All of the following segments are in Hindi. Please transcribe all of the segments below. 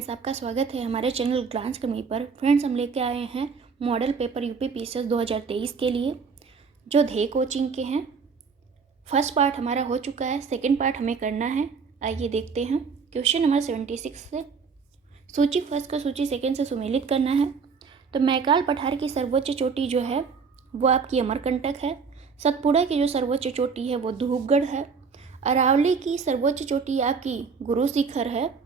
फ्रेंड्स, आपका स्वागत है हमारे चैनल ग्लांस कमी पर। फ्रेंड्स, हम लेके आए हैं मॉडल पेपर यूपी पीसीएस 2023 के लिए जो ध्येय कोचिंग के हैं। फर्स्ट पार्ट हमारा हो चुका है, सेकंड पार्ट हमें करना है। आइए देखते हैं। क्वेश्चन नंबर 76 से सूची फर्स्ट को सूची सेकंड से सुमेलित करना है। तो मैकाल पठार की सर्वोच्च चोटी जो है वो आपकी अमरकंटक है। सतपुड़ा की जो सर्वोच्च चोटी है वो धूपगढ़ है। अरावली की सर्वोच्च चोटी आपकी गुरु शिखर है।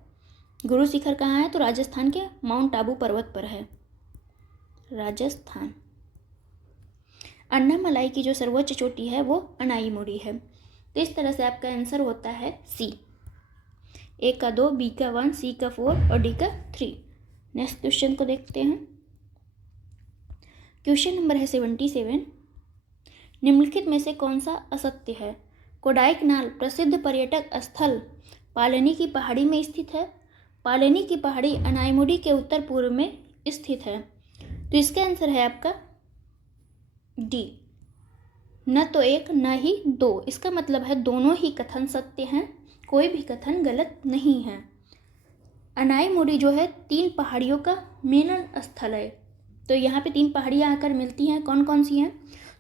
गुरु शिखर कहाँ है? तो राजस्थान के माउंट आबू पर्वत पर है, राजस्थान। अन्नामलाई की जो सर्वोच्च चोटी है वो अनाईमुड़ी है। तो इस तरह से आपका आंसर होता है सी। ए का 2, बी का 1, सी का 4 और डी का 3। नेक्स्ट क्वेश्चन को देखते हैं। क्वेश्चन नंबर है 77। निम्नलिखित में से कौन सा असत्य है? कोडाईकनाल प्रसिद्ध पर्यटक स्थल पालनी की पहाड़ी में स्थित है। पालनी की पहाड़ी अनाईमुड़ी के उत्तर पूर्व में स्थित है। तो इसका आंसर है आपका डी, न तो एक न ही दो। इसका मतलब है दोनों ही कथन सत्य हैं, कोई भी कथन गलत नहीं है। अनाईमुड़ी जो है 3 पहाड़ियों का मिलन स्थल है। तो यहाँ पे 3 पहाड़ियाँ आकर मिलती हैं। कौन कौन सी हैं?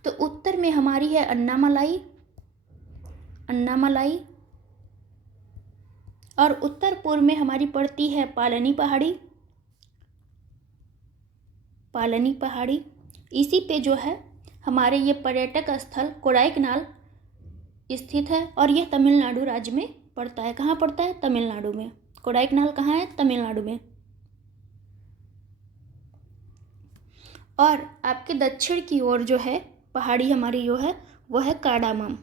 तो उत्तर में हमारी है अन्नामलाई, अन्नामलाई, और उत्तर पूर्व में हमारी पड़ती है पालनी पहाड़ी, पालनी पहाड़ी। इसी पे जो है हमारे ये पर्यटक स्थल कोडाईकनाल स्थित है और यह तमिलनाडु राज्य में पड़ता है। कहाँ पड़ता है? तमिलनाडु में। कोडाईकनाल कहाँ है? तमिलनाडु में। और आपके दक्षिण की ओर जो है पहाड़ी हमारी जो है वो है कार्डामम।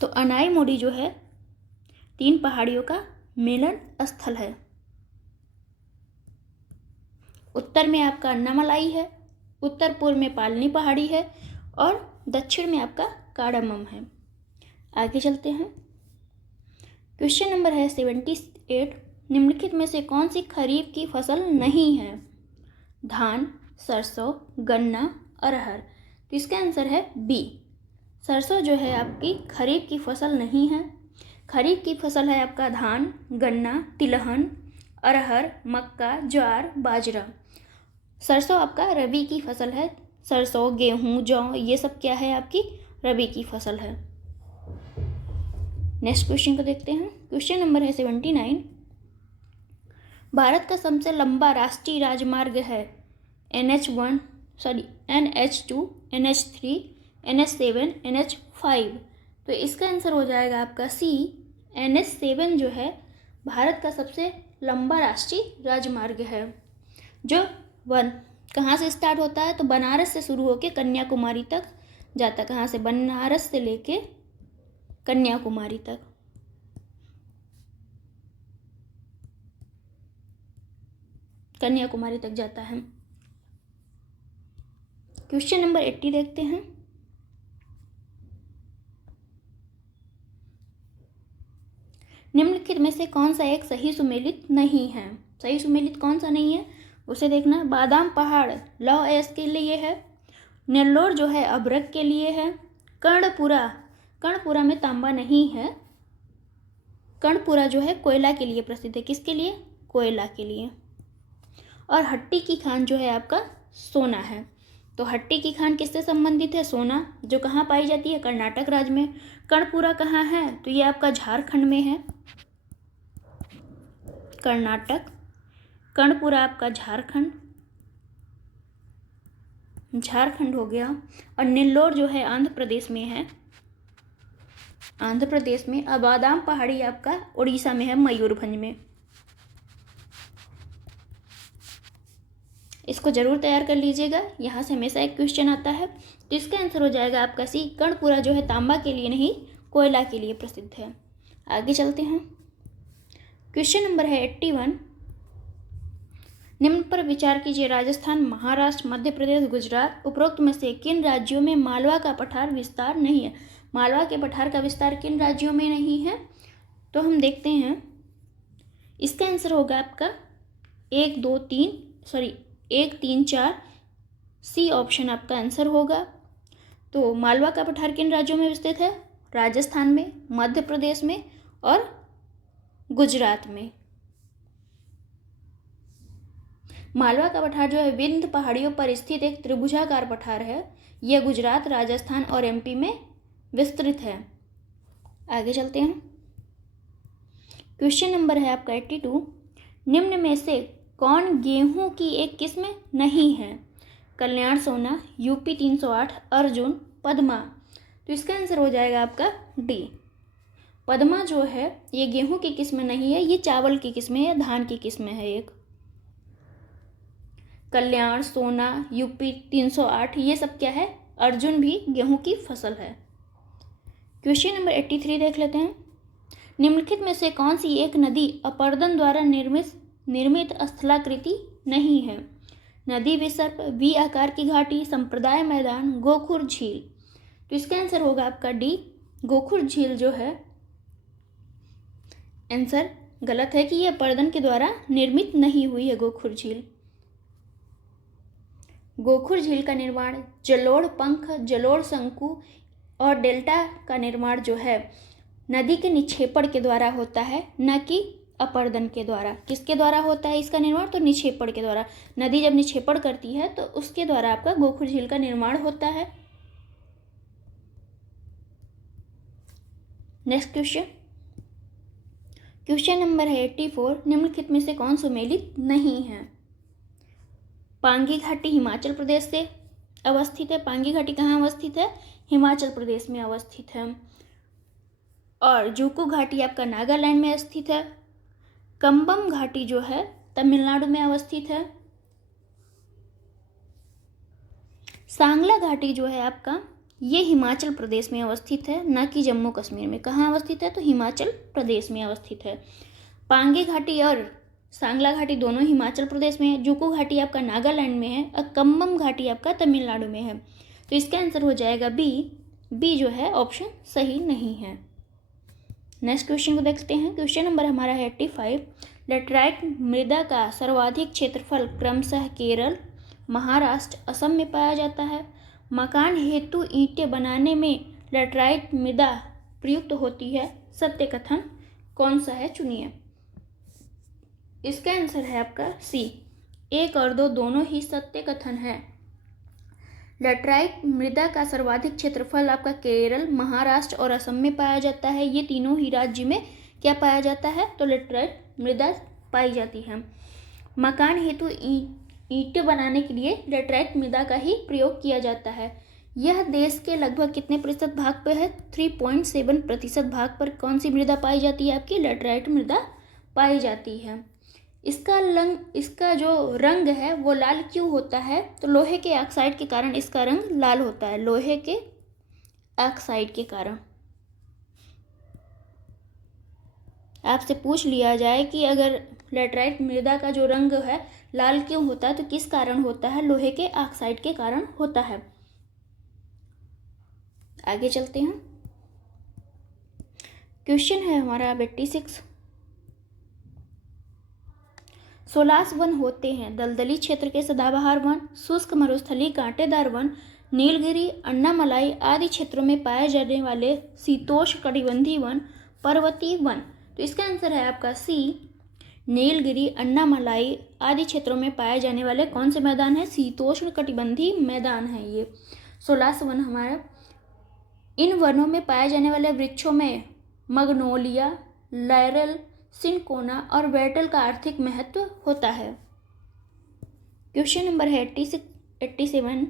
तो अनाईमुड़ी जो है 3 पहाड़ियों का मिलन स्थल है। उत्तर में आपका अन्नामलाई है, उत्तर पूर्व में पालनी पहाड़ी है और दक्षिण में आपका कार्डामम है। आगे चलते हैं। क्वेश्चन नंबर है 78। निम्नलिखित में से कौन सी खरीफ की फसल नहीं है? धान, सरसों, गन्ना, अरहर। तो इसका आंसर है बी। सरसों जो है आपकी खरीफ की फसल नहीं है। खरीफ की फसल है आपका धान, गन्ना, तिलहन, अरहर, मक्का, ज्वार, बाजरा। सरसों आपका रबी की फसल है। सरसों, गेहूं, जौ ये सब क्या है? आपकी रबी की फसल है। नेक्स्ट क्वेश्चन को देखते हैं। क्वेश्चन नंबर है 79। भारत का सबसे लंबा राष्ट्रीय राजमार्ग है NH2, NH3, NH7, NH5। तो इसका आंसर हो जाएगा आपका सी। NH7 जो है भारत का सबसे लंबा राष्ट्रीय राजमार्ग है, जो कहाँ से स्टार्ट होता है? तो बनारस से शुरू होकर कन्याकुमारी तक जाता है। कहाँ से? बनारस से लेके कन्याकुमारी तक। कन्याकुमारी तक जाता है। क्वेश्चन नंबर 80 देखते हैं। निम्नलिखित में से कौन सा एक सही सुमेलित नहीं है? सही सुमेलित कौन सा नहीं है उसे देखना। बादाम पहाड़ लौह अयस्क के लिए है। नेल्लोर जो है अभ्रक के लिए है। कर्णपुरा में तांबा नहीं है। कर्णपुरा जो है कोयला के लिए प्रसिद्ध है। किसके लिए? कोयला के लिए। और हट्टी की खान जो है आपका सोना है। तो हट्टी की खान किससे संबंधित है? सोना, जो कहाँ पाई जाती है? कर्नाटक राज्य में। कर्णपुरा कहाँ है? तो ये आपका झारखंड में है, कर्नाटक। कर्णपुरा आपका झारखंड, झारखंड हो गया। और नेल्लोर जो है आंध्र प्रदेश में है, आंध्र प्रदेश में। और बादाम पहाड़ी आपका उड़ीसा में है, मयूरभंज में। इसको जरूर तैयार कर लीजिएगा, यहाँ से हमेशा एक क्वेश्चन आता है। तो इसका आंसर हो जाएगा आपका सी। कर्णपुरा जो है तांबा के लिए नहीं, कोयला के लिए प्रसिद्ध है। आगे चलते हैं। क्वेश्चन नंबर है 81। निम्न पर विचार कीजिए। राजस्थान, महाराष्ट्र, मध्य प्रदेश, गुजरात, उपरोक्त में से किन राज्यों में मालवा का पठार विस्तार नहीं है? मालवा के पठार का विस्तार किन राज्यों में नहीं है? तो हम देखते हैं। इसका आंसर होगा आपका 1, 3, 4। सी ऑप्शन आपका आंसर होगा। तो मालवा का पठार किन राज्यों में स्थित है? राजस्थान में, मध्य प्रदेश में और गुजरात में। मालवा का पठार जो है विंध्य पहाड़ियों पर स्थित एक त्रिभुजाकार पठार है। यह गुजरात, राजस्थान और एमपी में विस्तृत है। आगे चलते हैं। क्वेश्चन नंबर है आपका 82। निम्न में से कौन गेहूं की एक किस्म नहीं है? कल्याण सोना, यूपी 308, अर्जुन, पद्मा। तो इसका आंसर हो जाएगा आपका डी। पद्मा जो है ये गेहूं की किस्म नहीं है, ये चावल की किस्म है या धान की किस्म है एक। कल्याण, सोना, यूपी 308 ये सब क्या है? अर्जुन भी गेहूं की फसल है। क्वेश्चन नंबर 83 देख लेते हैं। निम्नलिखित में से कौन सी एक नदी अपरदन द्वारा निर्मित स्थलाकृति नहीं है? नदी विसर्प, वी आकार की घाटी, संप्रदाय मैदान, गोखुर झील। तो इसका आंसर होगा आपका डी। गोखुर झील जो है आंसर गलत है कि यह अपरदन के द्वारा निर्मित नहीं हुई है गोखुर झील। गोखुर झील का निर्माण जलोढ़ पंख, जलोढ़ शंकु और डेल्टा का निर्माण जो है नदी के निक्षेपण के द्वारा होता है, न कि अपरदन के द्वारा। किसके द्वारा होता है इसका निर्माण? तो निक्षेपण के द्वारा। नदी जब निक्षेपण करती है तो उसके द्वारा आपका गोखुर झील का निर्माण होता है। Next question. क्वेश्चन नंबर है 84। निम्नलिखित में से कौन सुमेलित नहीं है? पांगी घाटी हिमाचल प्रदेश से अवस्थित है। पांगी घाटी कहाँ अवस्थित है? हिमाचल प्रदेश में अवस्थित है। और जुको घाटी आपका नागालैंड में स्थित है। कंबम घाटी जो है तमिलनाडु में अवस्थित है। सांगला घाटी जो है आपका ये हिमाचल प्रदेश में अवस्थित है, न कि जम्मू कश्मीर में। कहाँ अवस्थित है? तो हिमाचल प्रदेश में अवस्थित है। पांगी घाटी और सांगला घाटी दोनों हिमाचल प्रदेश में है। जुको घाटी आपका नागालैंड में है और कंबम घाटी आपका तमिलनाडु में है। तो इसका आंसर हो जाएगा बी। बी जो है ऑप्शन सही नहीं है। नेक्स्ट क्वेश्चन को देखते हैं। क्वेश्चन नंबर हमारा है 85। लेटराइट मृदा का सर्वाधिक क्षेत्रफल क्रमशः केरल, महाराष्ट्र, असम में पाया जाता है। मकान हेतु ईंटें बनाने में लेटराइट मृदा प्रयुक्त होती है। सत्य कथन कौन सा है? चुनिए। इसका आंसर है आपका सी। 1 और 2 दोनों ही सत्य कथन है। लेटराइट मृदा का सर्वाधिक क्षेत्रफल आपका केरल, महाराष्ट्र और असम में पाया जाता है। ये तीनों ही राज्य में क्या पाया जाता है? तो लेटराइट मृदा पाई जाती है। मकान हेतु ईंटें बनाने के लिए लेटराइट मृदा का ही प्रयोग किया जाता है। यह देश के लगभग कितने प्रतिशत भाग पर है? 3.7% भाग पर कौन सी मृदा पाई जाती है? आपकी लेटराइट मृदा पाई जाती है। इसका जो रंग है वो लाल क्यों होता है? तो लोहे के ऑक्साइड के कारण इसका रंग लाल होता है। लोहे के ऑक्साइड के कारण। आपसे पूछ लिया जाए कि अगर लेटराइट मृदा का जो रंग है लाल क्यों होता है तो किस कारण होता है? लोहे के ऑक्साइड के कारण होता है। आगे चलते हैं। क्वेश्चन है हमारा 86। 16 वन होते हैं। दलदली क्षेत्र के सदाबहार वन, शुष्क मरुस्थलीय कांटेदार वन, नीलगिरी, अन्नामलाई आदि क्षेत्रों में पाए जाने वाले शीतोष्णकटिबंधीय वन, पर्वतीय वन। तो इसका आंसर है आपका सी। नीलगिरी, अन्नामलाई आदि क्षेत्रों में पाए जाने वाले कौन से मैदान है? शीतोष्णकटिबंधीय मैदान है ये 16 वन हमारा। इन वनों में पाए जाने वाले वृक्षों में मगनोलिया, लैरल, सिनकोना और वेटल का आर्थिक महत्व होता है। क्वेश्चन नंबर है 87।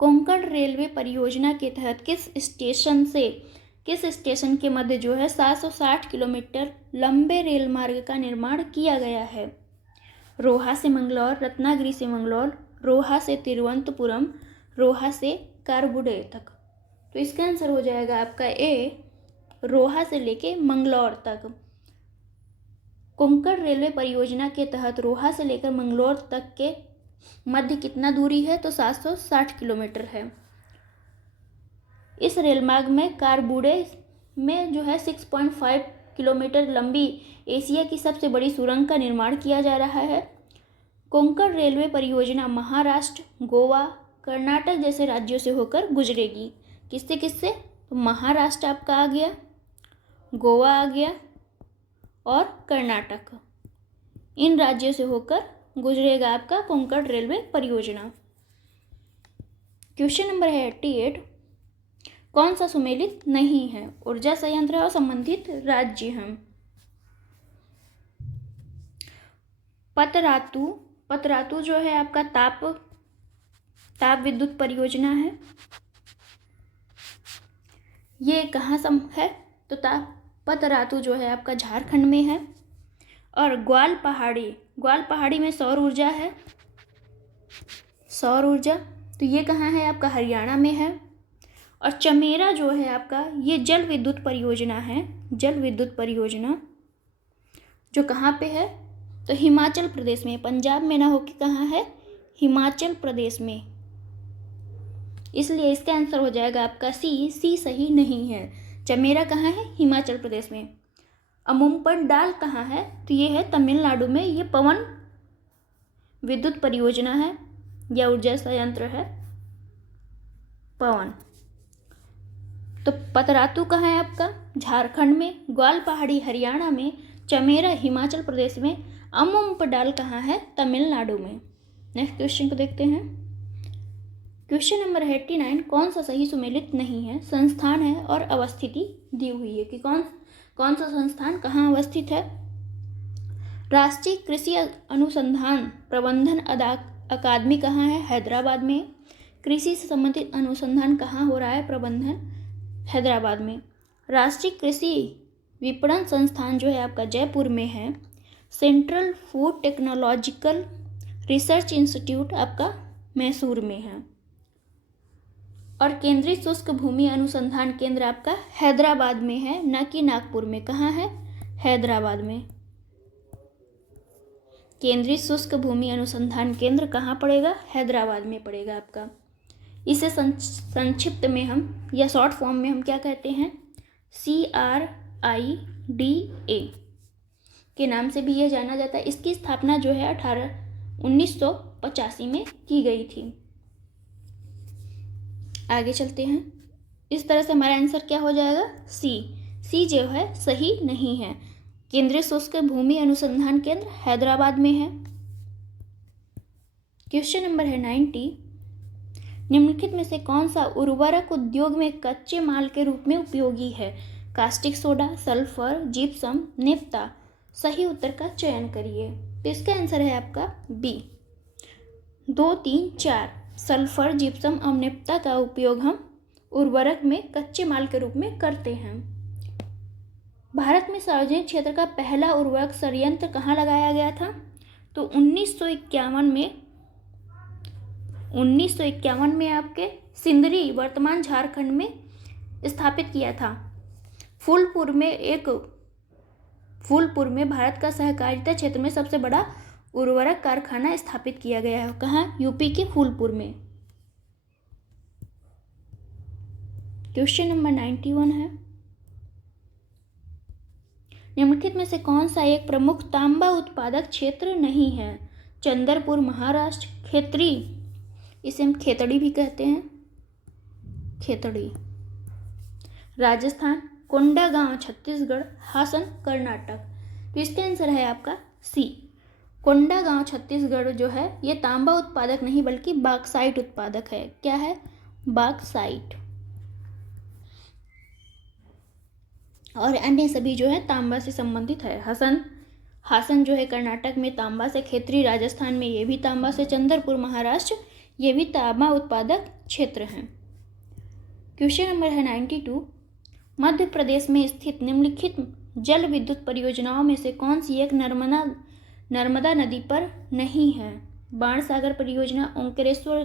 कोंकण रेलवे परियोजना के तहत किस स्टेशन के मध्य जो है 760 किलोमीटर लंबे रेल मार्ग का निर्माण किया गया है? रोहा से मंगलौर, रत्नागिरी से मंगलौर, रोहा से तिरुवनंतपुरम, रोहा से कारगुडे तक। तो इसका आंसर हो जाएगा आपका ए, रोहा से लेके मंगलौर तक। कोंकण रेलवे परियोजना के तहत रोहा से लेकर मंगलौर तक के मध्य कितना दूरी है? तो 760 किलोमीटर है। इस रेलमार्ग में कारगुडे में जो है 6.5 किलोमीटर लंबी एशिया की सबसे बड़ी सुरंग का निर्माण किया जा रहा है। कोंकण रेलवे परियोजना महाराष्ट्र, गोवा, कर्नाटक जैसे राज्यों से होकर गुजरेगी। किससे किससे? तो महाराष्ट्र आपका आ गया, गोवा आ गया और कर्नाटक, इन राज्यों से होकर गुजरेगा आपका कोंकण रेलवे परियोजना। क्वेश्चन नंबर है 88, कौन सा सुमेलित नहीं है? ऊर्जा संयंत्र और संबंधित राज्य हैं। पतरातू जो है आपका ताप विद्युत परियोजना है। ये कहाँ है? तो पतरातू जो है आपका झारखंड में है। और ग्वाल पहाड़ी में सौर ऊर्जा है, सौर ऊर्जा, तो ये कहाँ है? आपका हरियाणा में है। और चमेरा जो है आपका, ये जल विद्युत परियोजना है। जल विद्युत परियोजना जो कहाँ पे है? तो हिमाचल प्रदेश में, पंजाब में ना होके कहाँ है? हिमाचल प्रदेश में। इसलिए इसका आंसर हो जाएगा आपका सी सही नहीं है। चमेरा कहाँ है? हिमाचल प्रदेश में। अमुम्पन डाल कहाँ है? तो ये है तमिलनाडु में। ये पवन विद्युत परियोजना है या ऊर्जा संयंत्र है, पवन। तो पतरातू कहाँ है आपका? झारखंड में। ग्वाल पहाड़ी हरियाणा में। चमेरा हिमाचल प्रदेश में। अमुम्पडाल कहाँ है? तमिलनाडु में। नेक्स्ट क्वेश्चन को देखते हैं। क्वेश्चन नंबर 89, कौन सा सही सुमेलित नहीं है? संस्थान है और अवस्थिति दी हुई है कि कौन सा संस्थान कहाँ अवस्थित है। राष्ट्रीय कृषि अनुसंधान प्रबंधन अकादमी कहाँ है? हैदराबाद में। कृषि से संबंधित अनुसंधान कहाँ हो रहा है? प्रबंधन, हैदराबाद में। राष्ट्रीय कृषि विपणन संस्थान जो है आपका जयपुर में है। Central food technological research institute आपका मैसूर में है। और केंद्रीय शुष्क भूमि अनुसंधान केंद्र आपका हैदराबाद में है, न कि नागपुर में। कहाँ है? हैदराबाद में। केंद्रीय शुष्क भूमि अनुसंधान केंद्र कहाँ पड़ेगा? हैदराबाद में पड़ेगा आपका। इसे संक्षिप्त में हम या शॉर्ट फॉर्म में हम क्या कहते हैं? CRIDA के नाम से भी यह जाना जाता है। इसकी स्थापना जो है 1985 में की गई थी। आगे चलते हैं। इस तरह से हमारा आंसर क्या हो जाएगा? सी जो है सही नहीं है। केंद्रीय शुष्क भूमि अनुसंधान केंद्र हैदराबाद में है। क्वेश्चन नंबर है 90, निम्नलिखित में से कौन सा उर्वरक उद्योग में कच्चे माल के रूप में उपयोगी है? Caustic soda, sulphur, gypsum, naphtha. सही उत्तर का चयन करिए। तो इसका आंसर है आपका बी, 2, 3, 4। सल्फर, जिप्सम और नेफ्ता का उपयोग हम उर्वरक में कच्चे माल के रूप में करते हैं। भारत में सार्वजनिक क्षेत्र का पहला उर्वरक संयंत्र कहाँ लगाया गया था? तो 1951 में आपके सिंदरी, वर्तमान झारखंड में स्थापित किया था। फूलपुर में भारत का सहकारिता क्षेत्र में सबसे बड़ा उर्वरक कारखाना स्थापित किया गया है। कहाँ? यूपी के फूलपुर में। क्वेश्चन नंबर 91 है, निम्नलिखित में से कौन सा एक प्रमुख तांबा उत्पादक क्षेत्र नहीं है? चंद्रपुर महाराष्ट्र, खेतड़ी, इसे हम खेतड़ी भी कहते हैं, खेतड़ी राजस्थान, कोंडागांव छत्तीसगढ़, हासन कर्नाटक। तो इसका आंसर है आपका सी, कोंडागांव छत्तीसगढ़ जो है ये तांबा उत्पादक नहीं बल्कि बॉक्साइट उत्पादक है। क्या है? बॉक्साइट। और अन्य सभी जो है तांबा से संबंधित है। हासन जो है कर्नाटक में तांबा से, खेतरी राजस्थान में ये भी तांबा से, चंद्रपुर महाराष्ट्र ये भी तांबा उत्पादक क्षेत्र हैं। क्वेश्चन नंबर है 92, मध्य प्रदेश में स्थित निम्नलिखित जल विद्युत परियोजनाओं में से कौन सी एक नर्मदा नदी पर नहीं है? बाणसागर परियोजना, ओंकारेश्वर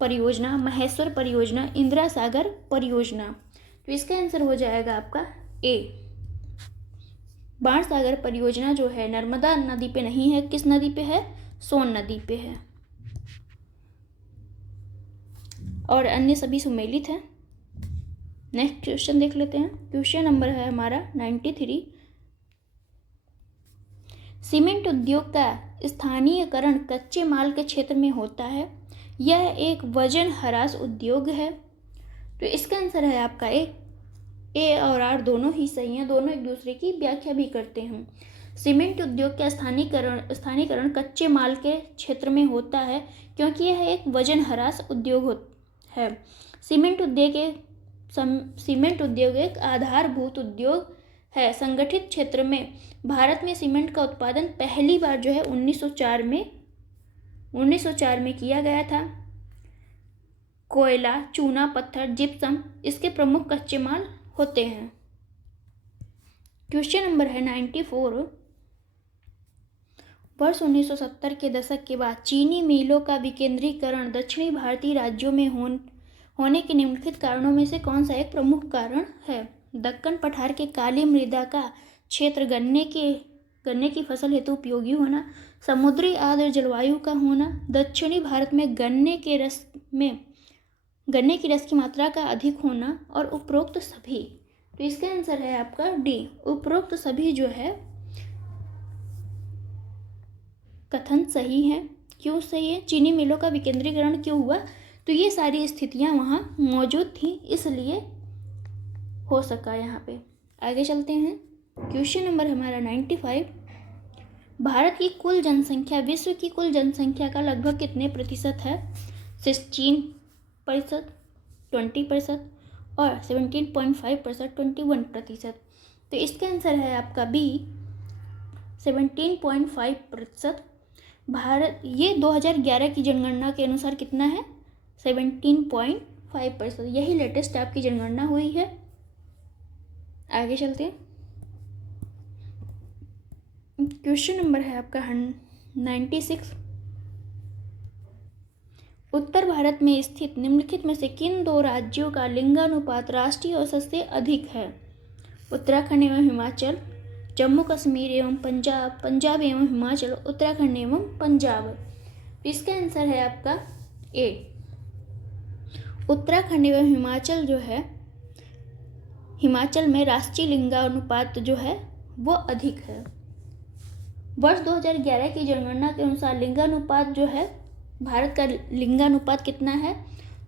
परियोजना, महेश्वर परियोजना, इंदिरा सागर परियोजना। तो इसका आंसर हो जाएगा आपका ए, बाणसागर परियोजना जो है नर्मदा नदी पे नहीं है। किस नदी पे है? सोन नदी पे है। और अन्य सभी सुमेलित हैं। नेक्स्ट क्वेश्चन देख लेते हैं। क्वेश्चन नंबर है हमारा 93, सीमेंट उद्योग का स्थानीयकरण कच्चे माल के क्षेत्र में होता है। यह एक वजन ह्रास उद्योग है। तो इसका आंसर है आपका ए और आर दोनों ही सही हैं। दोनों एक दूसरे की व्याख्या भी करते हैं। सीमेंट उद्योग का स्थानीयकरण कच्चे माल के क्षेत्र में होता है क्योंकि यह एक वजन ह्रास उद्योग है। सीमेंट उद्योग एक आधारभूत उद्योग है। संगठित क्षेत्र में भारत में सीमेंट का उत्पादन पहली बार जो है 1904 में किया गया था। कोयला, चूना, पत्थर, जिप्सम इसके प्रमुख कच्चे माल होते हैं। क्वेश्चन नंबर है 94। वर्ष 1970 के दशक के बाद चीनी मिलों का विकेंद्रीकरण दक्षिणी भारतीय राज्यों में होने के निम्नलिखित कारणों में से कौन सा एक प्रमुख कारण है? दक्कन पठार के काली मृदा का क्षेत्र गन्ने की फसल हेतु उपयोगी होना, समुद्री आर्द्र जलवायु का होना, दक्षिणी भारत में गन्ने की रस की मात्रा का अधिक होना और उपरोक्त सभी। तो इसका आंसर है आपका डी, उपरोक्त सभी जो है कथन सही है। क्यों सही है? चीनी मिलों का विकेंद्रीकरण क्यों हुआ? तो ये सारी स्थितियां वहां मौजूद थी, इसलिए हो सका। यहाँ पे आगे चलते हैं। क्वेश्चन नंबर हमारा 95। भारत की कुल जनसंख्या विश्व की कुल जनसंख्या का लगभग कितने प्रतिशत है? 16%, 20% और 17.5%, 21%। तो इसका आंसर है आपका बी, 17.5%। भारत ये 2011 की जनगणना के अनुसार कितना है? 17.5%। यही लेटेस्ट आपकी जनगणना हुई है। आगे चलते हैं। क्वेश्चन नंबर है आपका 96। उत्तर भारत में स्थित निम्नलिखित में से किन दो राज्यों का लिंगानुपात राष्ट्रीय औसत से अधिक है? उत्तराखंड एवं हिमाचल, जम्मू कश्मीर एवं पंजाब, पंजाब एवं हिमाचल, उत्तराखंड एवं पंजाब। इसका आंसर है आपका ए, उत्तराखंड एवं हिमाचल जो है, हिमाचल में राष्ट्रीय लिंगानुपात जो है वो अधिक है। वर्ष 2011 की जनगणना के अनुसार लिंगानुपात जो है, भारत का लिंगानुपात कितना है?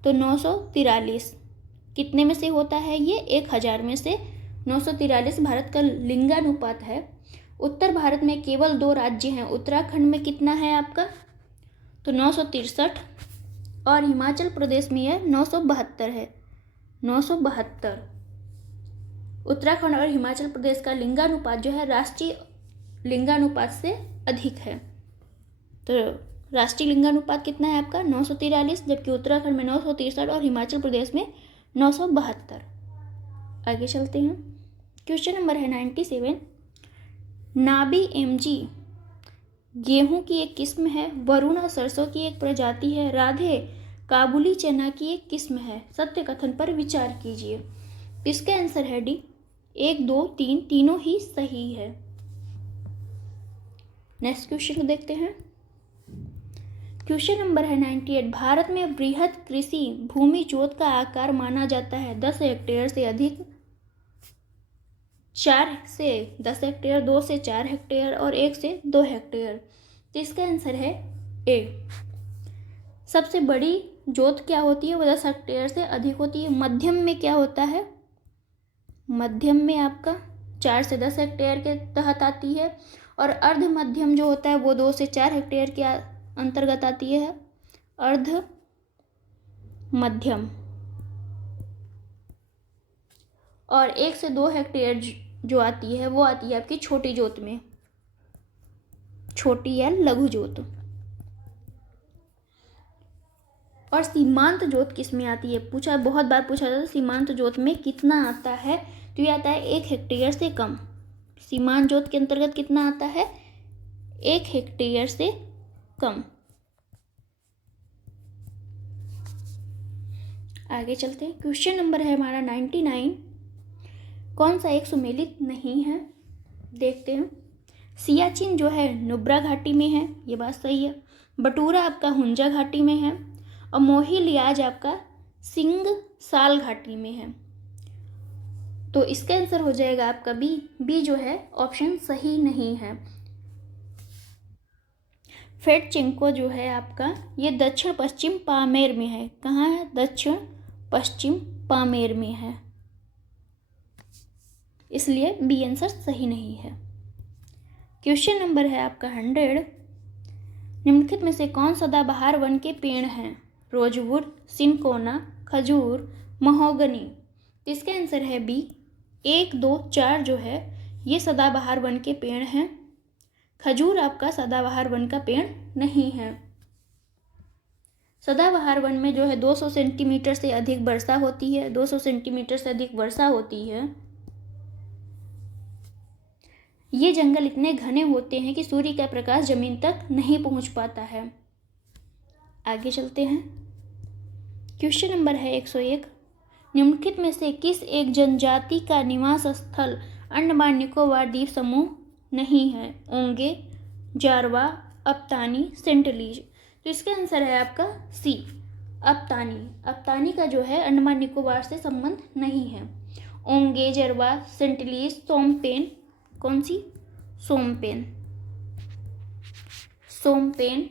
तो 943। कितने में से होता है ये? 1000 में से 943 भारत का लिंगानुपात है। उत्तर भारत में केवल 2 राज्य हैं। उत्तराखंड में कितना है आपका? तो 963 और हिमाचल प्रदेश में यह 972 है। 972। उत्तराखंड और हिमाचल प्रदेश का लिंगानुपात जो है राष्ट्रीय लिंगानुपात से अधिक है। तो राष्ट्रीय लिंगानुपात कितना है आपका? 943, जबकि उत्तराखंड में 963 और हिमाचल प्रदेश में 972। आगे चलते हैं। क्वेश्चन नंबर है 97। नाबी एमजी गेहूं की एक किस्म है, वरुणा सरसों की एक प्रजाति है, राधे काबुली चना की एक किस्म है। सत्य कथन पर विचार कीजिए। इसका आंसर है डी, 1, 2, 3 तीनों ही सही है। नेक्स्ट क्वेश्चन को देखते हैं। क्वेश्चन नंबर है 98। भारत में बृहद कृषि भूमि जोत का आकार माना जाता है 10 हेक्टेयर से अधिक, 4 से 10 हेक्टेयर, 2 से 4 हेक्टेयर और 1 से 2 हेक्टेयर। तो इसका आंसर है ए। सबसे बड़ी जोत क्या होती है? वो 10 हेक्टेयर से अधिक होती है। मध्यम में क्या होता है? मध्यम में आपका 4 से 10 हेक्टेयर के तहत आती है। और अर्ध मध्यम जो होता है वो 2 से 4 हेक्टेयर के अंतर्गत आती है। अर्ध मध्यम। और 1 से 2 हेक्टेयर जो आती है वो आती है आपकी छोटी जोत में, छोटी या लघु जोत। और सीमांत जोत किस में आती है? बहुत बार पूछा जाता है सीमांत जोत में कितना आता है? तो ये आता है 1 हेक्टेयर से कम। सीमांत जोत के अंतर्गत कितना आता है? 1 हेक्टेयर से कम। आगे चलते हैं। क्वेश्चन नंबर है हमारा 99। कौन सा एक सुमेलित नहीं है? देखते हैं। सियाचिन जो है नुब्रा घाटी में है, ये बात सही है। बटूरा आपका हुंजा घाटी में है और मोही लियाज आपका सिंग साल घाटी में है। तो इसका आंसर हो जाएगा आपका बी। बी जो है ऑप्शन सही नहीं है। फेट चिंको जो है आपका ये दक्षिण पश्चिम पामेर में है। कहाँ है? दक्षिण पश्चिम पामेर में है, इसलिए बी आंसर सही नहीं है। क्वेश्चन नंबर है आपका 100। निम्नलिखित में से कौन सदाबहार वन के पेड़ हैं? रोजवुड, सिनकोना, खजूर, महोगनी। तो इसका आंसर है बी। 1, 2, 4 जो है ये सदाबहार वन के पेड़ हैं। खजूर आपका सदाबहार वन का पेड़ नहीं है। सदाबहार वन में जो है 200 सेंटीमीटर से अधिक वर्षा होती है। 200 सेंटीमीटर से अधिक वर्षा होती है। ये जंगल इतने घने होते हैं कि सूर्य का प्रकाश जमीन तक नहीं पहुंच पाता है। आगे चलते हैं। क्वेश्चन नंबर है 101। निम्नलिखित में से किस एक जनजाति का निवास स्थल अंडमान निकोबार द्वीप समूह नहीं है? ओंगे, जारवा, अप्तानी, सेंटलीज। तो इसका आंसर है आपका सी, अप्तानी। अप्तानी का जो है अंडमान निकोबार से संबंध नहीं है। ओंगे, जारवा, सेंटलीज, सोमपेन। कौन सी? सोमपेन। सोमपेन,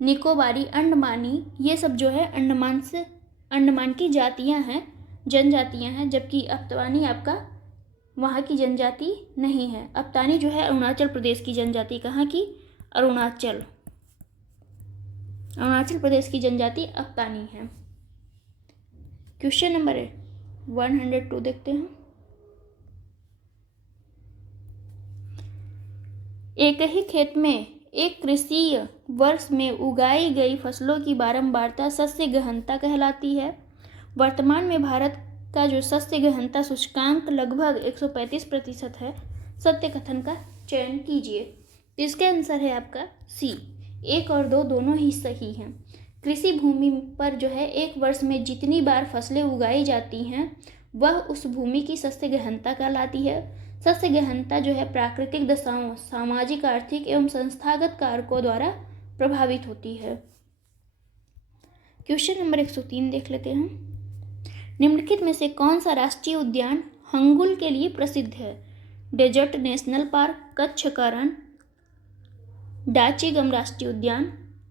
निकोबारी, अंडमानी, ये सब जो है अंडमान की जातियां हैं, जनजातियां हैं, जबकि अप्तानी आपका वहाँ की जनजाति नहीं है। अप्तानी जो है अरुणाचल प्रदेश की जनजाति। कहाँ की? अरुणाचल प्रदेश की जनजाति अप्तानी है। क्वेश्चन नंबर 102 देखते हैं। एक ही खेत में एक कृषि वर्ष में उगाई गई फसलों की बारंबारता सस्य गहनता कहलाती है। वर्तमान में भारत का जो सस्य गहनता सूचकांक लगभग 135% है। सत्य कथन का चयन कीजिए। इसका आंसर है आपका सी। 1 और 2 दोनों ही सही हैं। कृषि भूमि पर जो है एक वर्ष में जितनी बार फसलें उगाई जाती हैं वह उस भूमि की सस्य गहनता कहलाती है। सस्य गहनता जो है प्राकृतिक दशाओं, सामाजिक, आर्थिक एवं संस्थागत कारकों द्वारा प्रभावित होती है। क्वेश्चन नंबर 103 देख लेते हैं। निम्नलिखित में से कौन सा राष्ट्रीय उद्यान हंगुल के लिए प्रसिद्ध है? डेजर्ट नेशनल पार्क, कच्छ का रण, डाचीगम राष्ट्रीय उद्यान,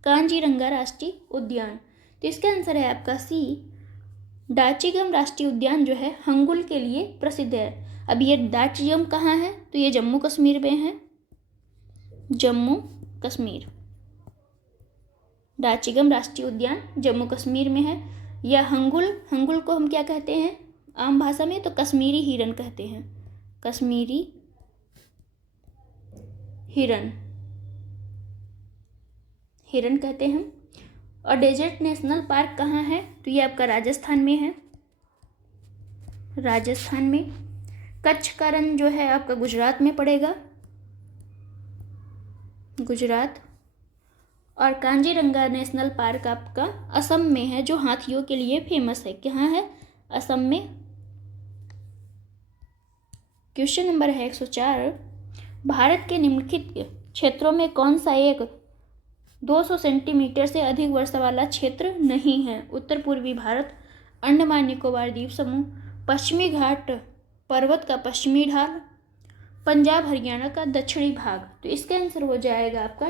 कांजीरंगा राष्ट्रीय उद्यान। तो इसका आंसर है आपका सी। डाचीगम राष्ट्रीय उद्यान जो है हंगुल के लिए प्रसिद्ध है। अब ये डाचीगम कहाँ है? तो ये जम्मू कश्मीर में है। जम्मू कश्मीर। डाचीगम राष्ट्रीय उद्यान जम्मू कश्मीर में है। या हंगुल को हम क्या कहते हैं आम भाषा में? तो कश्मीरी हिरन कहते हैं। कश्मीरी हिरन कहते हैं। और डेजर्ट नेशनल पार्क कहाँ है? तो ये आपका राजस्थान में है। राजस्थान में। कच्छ का रण जो है आपका गुजरात में पड़ेगा। गुजरात। और कांजीरंगा नेशनल पार्क आपका असम में है, जो हाथियों के लिए फेमस है। कहाँ है? असम में। क्वेश्चन नंबर है 104। भारत के निम्नलिखित क्षेत्रों में कौन सा एक 200 सेंटीमीटर से अधिक वर्षा वाला क्षेत्र नहीं है? उत्तर पूर्वी भारत, अंडमान निकोबार द्वीप समूह, पश्चिमी घाट पर्वत का पश्चिमी ढाल, पंजाब हरियाणा का दक्षिणी भाग। तो इसका आंसर हो जाएगा आपका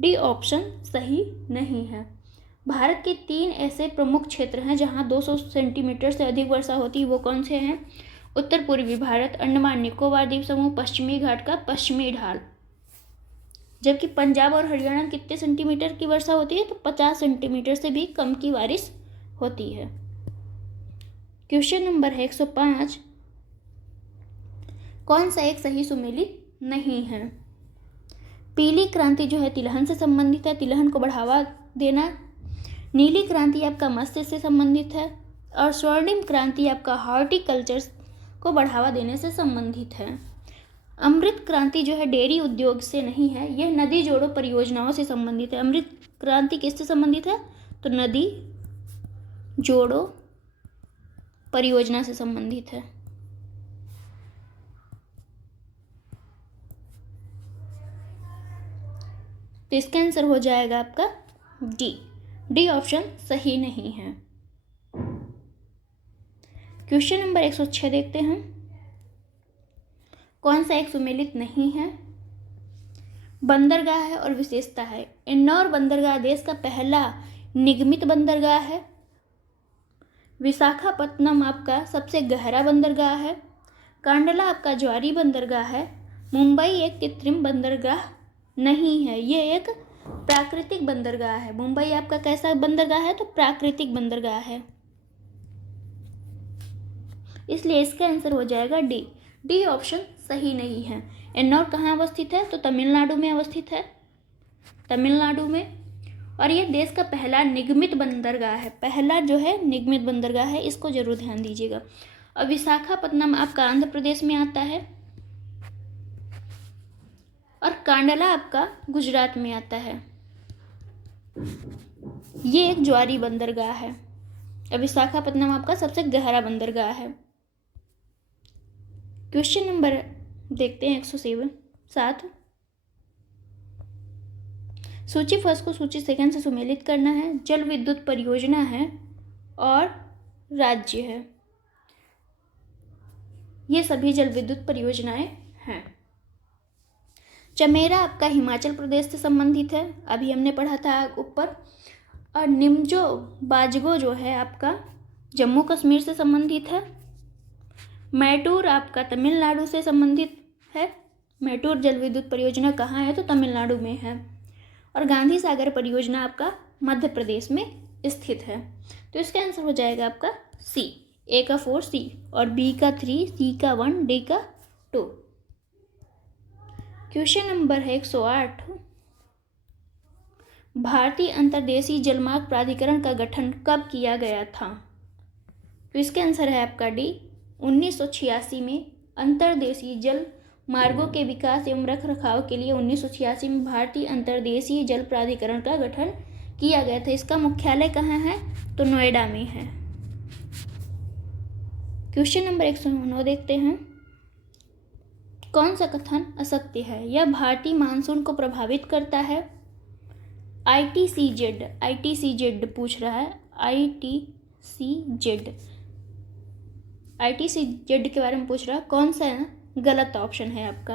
डी ऑप्शन सही नहीं है। भारत के 3 ऐसे प्रमुख क्षेत्र हैं जहां 200 सेंटीमीटर से अधिक वर्षा होती है। वो कौन से हैं? उत्तर पूर्वी भारत, अंडमान निकोबार द्वीप समूह, पश्चिमी घाट का पश्चिमी ढाल। जबकि पंजाब और हरियाणा कितने सेंटीमीटर की वर्षा होती है? तो 50 सेंटीमीटर से भी कम की बारिश होती है। क्वेश्चन नंबर है 105। कौन सा एक सही सुमेलित नहीं है? पीली क्रांति जो है तिलहन से संबंधित है, तिलहन को बढ़ावा देना। नीली क्रांति आपका मत्स्य से संबंधित है। और स्वर्णिम क्रांति आपका हॉर्टिकल्चर को बढ़ावा देने से संबंधित है। अमृत क्रांति जो है डेयरी उद्योग से नहीं है, यह नदी जोड़ो परियोजनाओं से संबंधित है। अमृत क्रांति किससे संबंधित है? तो नदी जोड़ो परियोजना से संबंधित है। तो इसका आंसर हो जाएगा आपका डी ऑप्शन सही नहीं है। क्वेश्चन नंबर 106 देखते हैं। कौन सा एक सुमेलित नहीं है? बंदरगाह है और विशेषता है। इंदौर बंदरगाह देश का पहला निगमित बंदरगाह है। विशाखापत्तनम आपका सबसे गहरा बंदरगाह है। कांडला आपका ज्वारी बंदरगाह है। मुंबई एक कृत्रिम बंदरगाह नहीं है, ये एक प्राकृतिक बंदरगाह है। मुंबई आपका कैसा बंदरगाह है? तो प्राकृतिक बंदरगाह है, इसलिए इसका आंसर हो जाएगा डी। डी ऑप्शन सही नहीं है। एन्नौर कहाँ अवस्थित है? तो तमिलनाडु में अवस्थित है, तमिलनाडु में। और ये देश का पहला निगमित बंदरगाह है, पहला जो है निगमित बंदरगाह है, इसको जरूर ध्यान दीजिएगा। और विशाखापत्तनम आपका आंध्र प्रदेश में आता है, और कांडला आपका गुजरात में आता है। ये एक ज्वारी बंदरगाह है। और विशाखापत्तनम आपका सबसे गहरा बंदरगाह है। क्वेश्चन नंबर देखते हैं 107। सूची फर्स्ट को सूची सेकंड से सुमेलित करना है। जल विद्युत परियोजना है और राज्य है, ये सभी जल विद्युत परियोजनाएं हैं। चमेरा आपका हिमाचल प्रदेश से संबंधित है, अभी हमने पढ़ा था ऊपर। और निम्जो बाजगो जो है आपका जम्मू कश्मीर से संबंधित है। मैटूर आपका तमिलनाडु से संबंधित है। मैटूर जल विद्युत परियोजना कहाँ है? तो तमिलनाडु में है। और गांधी सागर परियोजना आपका मध्य प्रदेश में स्थित है। तो इसका आंसर हो जाएगा आपका सी। ए का 4 सी, और बी का 3, सी का 1, डी का 2। क्वेश्चन नंबर है 108। भारतीय अंतर्देशीय जलमार्ग प्राधिकरण का गठन कब किया गया था? तो इसका आंसर है आपका डी। 1986 में अंतर्देशीय जल मार्गों के विकास एवं रख रखाव के लिए 1986 में भारतीय अंतर्देशीय जल प्राधिकरण का गठन किया गया था। इसका मुख्यालय कहाँ है? तो नोएडा में है। क्वेश्चन नंबर 109 देखते हैं। कौन सा कथन असत्य है? यह भारतीय मानसून को प्रभावित करता है। ITCZ पूछ रहा है। ITCZ के बारे में पूछ रहा है। कौन सा है? गलत ऑप्शन है आपका।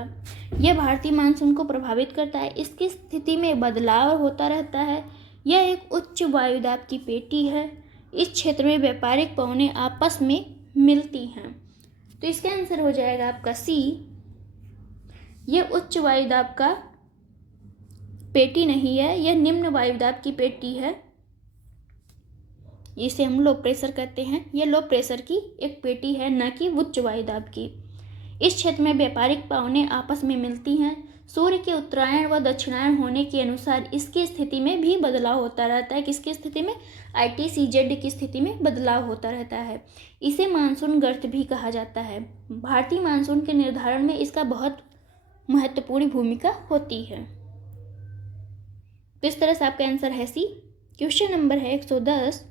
यह भारतीय मानसून को प्रभावित करता है, इसकी स्थिति में बदलाव होता रहता है। यह एक उच्च वायुदाब की पेटी है। इस क्षेत्र में व्यापारिक पवनें आपस में मिलती हैं। तो इसका आंसर हो जाएगा आपका सी। यह उच्च वायुदाब का पेटी नहीं है, यह निम्न वायुदाब की पेटी है। इसे हम लो प्रेशर कहते हैं। यह लो प्रेशर की एक पेटी है, न कि उच्च वायुदाब की। इस क्षेत्र में व्यापारिक पवनें आपस में मिलती हैं। सूर्य के उत्तरायण व दक्षिणायन होने के अनुसार इसकी स्थिति में भी बदलाव होता रहता है। किसकी स्थिति में? ITCZ की स्थिति में बदलाव होता रहता है। इसे मानसून गर्त भी कहा जाता है। भारतीय मानसून के निर्धारण में इसका बहुत महत्वपूर्ण भूमिका होती है। तो इस तरह से आपका आंसर है सी। क्वेश्चन नंबर है 110।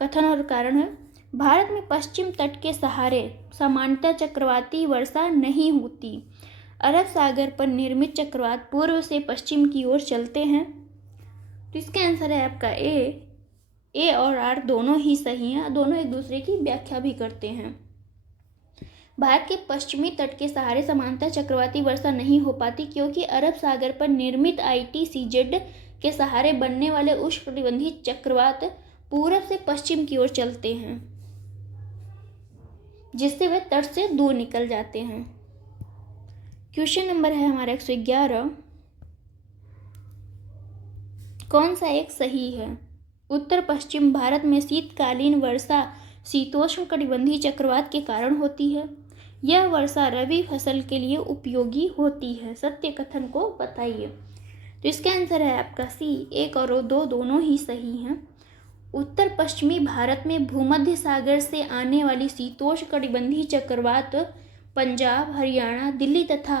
कथन और कारण है। भारत में पश्चिम तट के सहारे सामान्यतः चक्रवाती वर्षा नहीं होती। अरब सागर पर निर्मित चक्रवात पूर्व से पश्चिम की ओर चलते हैं। तो इसका आंसर है आपका ए और आर दोनों ही सही हैं, दोनों एक दूसरे की व्याख्या भी करते हैं। भारत के पश्चिमी तट के सहारे सामान्यतः चक्रवाती वर्षा नहीं हो पाती, क्योंकि अरब सागर पर निर्मित ITCZ के सहारे बनने वाले उष्णकटिबंधीय चक्रवात पूरब से पश्चिम की ओर चलते हैं, जिससे वे तट से दूर निकल जाते हैं। क्वेश्चन नंबर है हमारा 111। कौन सा एक सही है? उत्तर पश्चिम भारत में शीतकालीन वर्षा शीतोष्णकटिबंधीय चक्रवात के कारण होती है। यह वर्षा रबी फसल के लिए उपयोगी होती है। सत्य कथन को बताइए। तो इसका आंसर है आपका सी। 1 और 2 दोनों ही सही हैं। उत्तर पश्चिमी भारत में भूमध्य सागर से आने वाली शीतोष्णकटिबंधीय चक्रवात पंजाब, हरियाणा, दिल्ली तथा